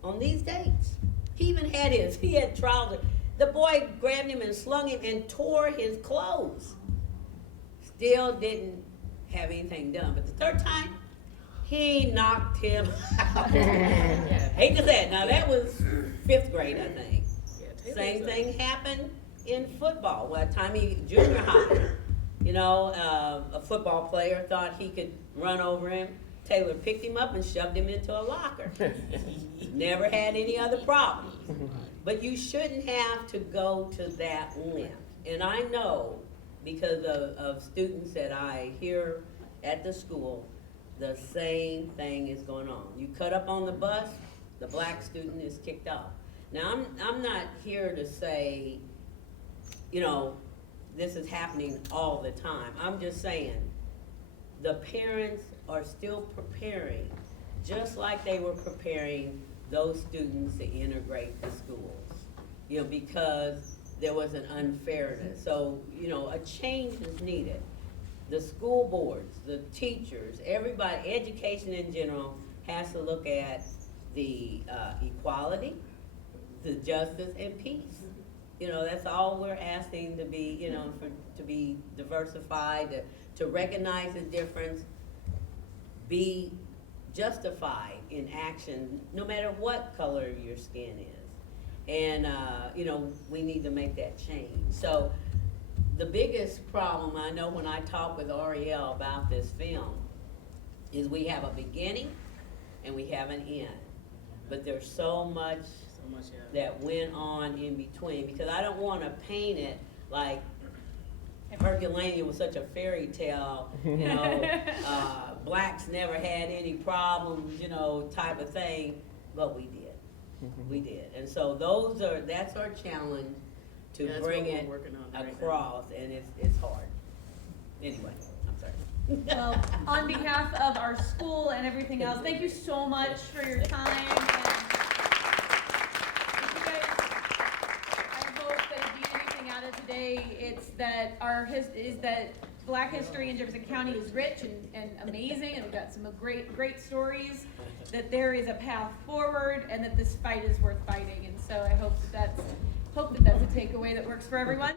on these dates. He even had trousers. The boy grabbed him and slung him and tore his clothes. Still didn't have anything done. But the third time, he knocked him out. Hate to say it. Now that was 5th grade, I think. Same thing happened in football. Well, junior high, you know, a football player thought he could run over him. Taylor picked him up and shoved him into a locker. Never had any other problems. But you shouldn't have to go to that length. And I know, because of students that I hear at the school, the same thing is going on. You cut up on the bus, the black student is kicked off. Now, I'm not here to say, you know, this is happening all the time. I'm just saying, the parents are still preparing, just like they were preparing those students to integrate the schools, you know, because there was an unfairness. So, you know, a change is needed. The school boards, the teachers, everybody, education in general has to look at the equality, the justice, and peace. You know, that's all we're asking to be, you know, to be diversified, to recognize the difference, be justified in action, no matter what color your skin is. And, you know, we need to make that change. So the biggest problem, I know when I talk with Aurielle about this film, is we have a beginning and we have an end. But there's so much that went on in between, because I don't want to paint it like Herculaneum was such a fairy tale, you know, blacks never had any problems, you know, type of thing, but we did. We did. And so that's our challenge, to bring it across, and it's hard. Anyway, I'm sorry. Well, on behalf of our school and everything else, thank you so much for your time. And you guys, I hope that if you get anything out of today, it's that Black history in Jefferson County is rich and amazing, and we've got some great stories, that there is a path forward, and that this fight is worth fighting. And so I hope that that's a takeaway that works for everyone.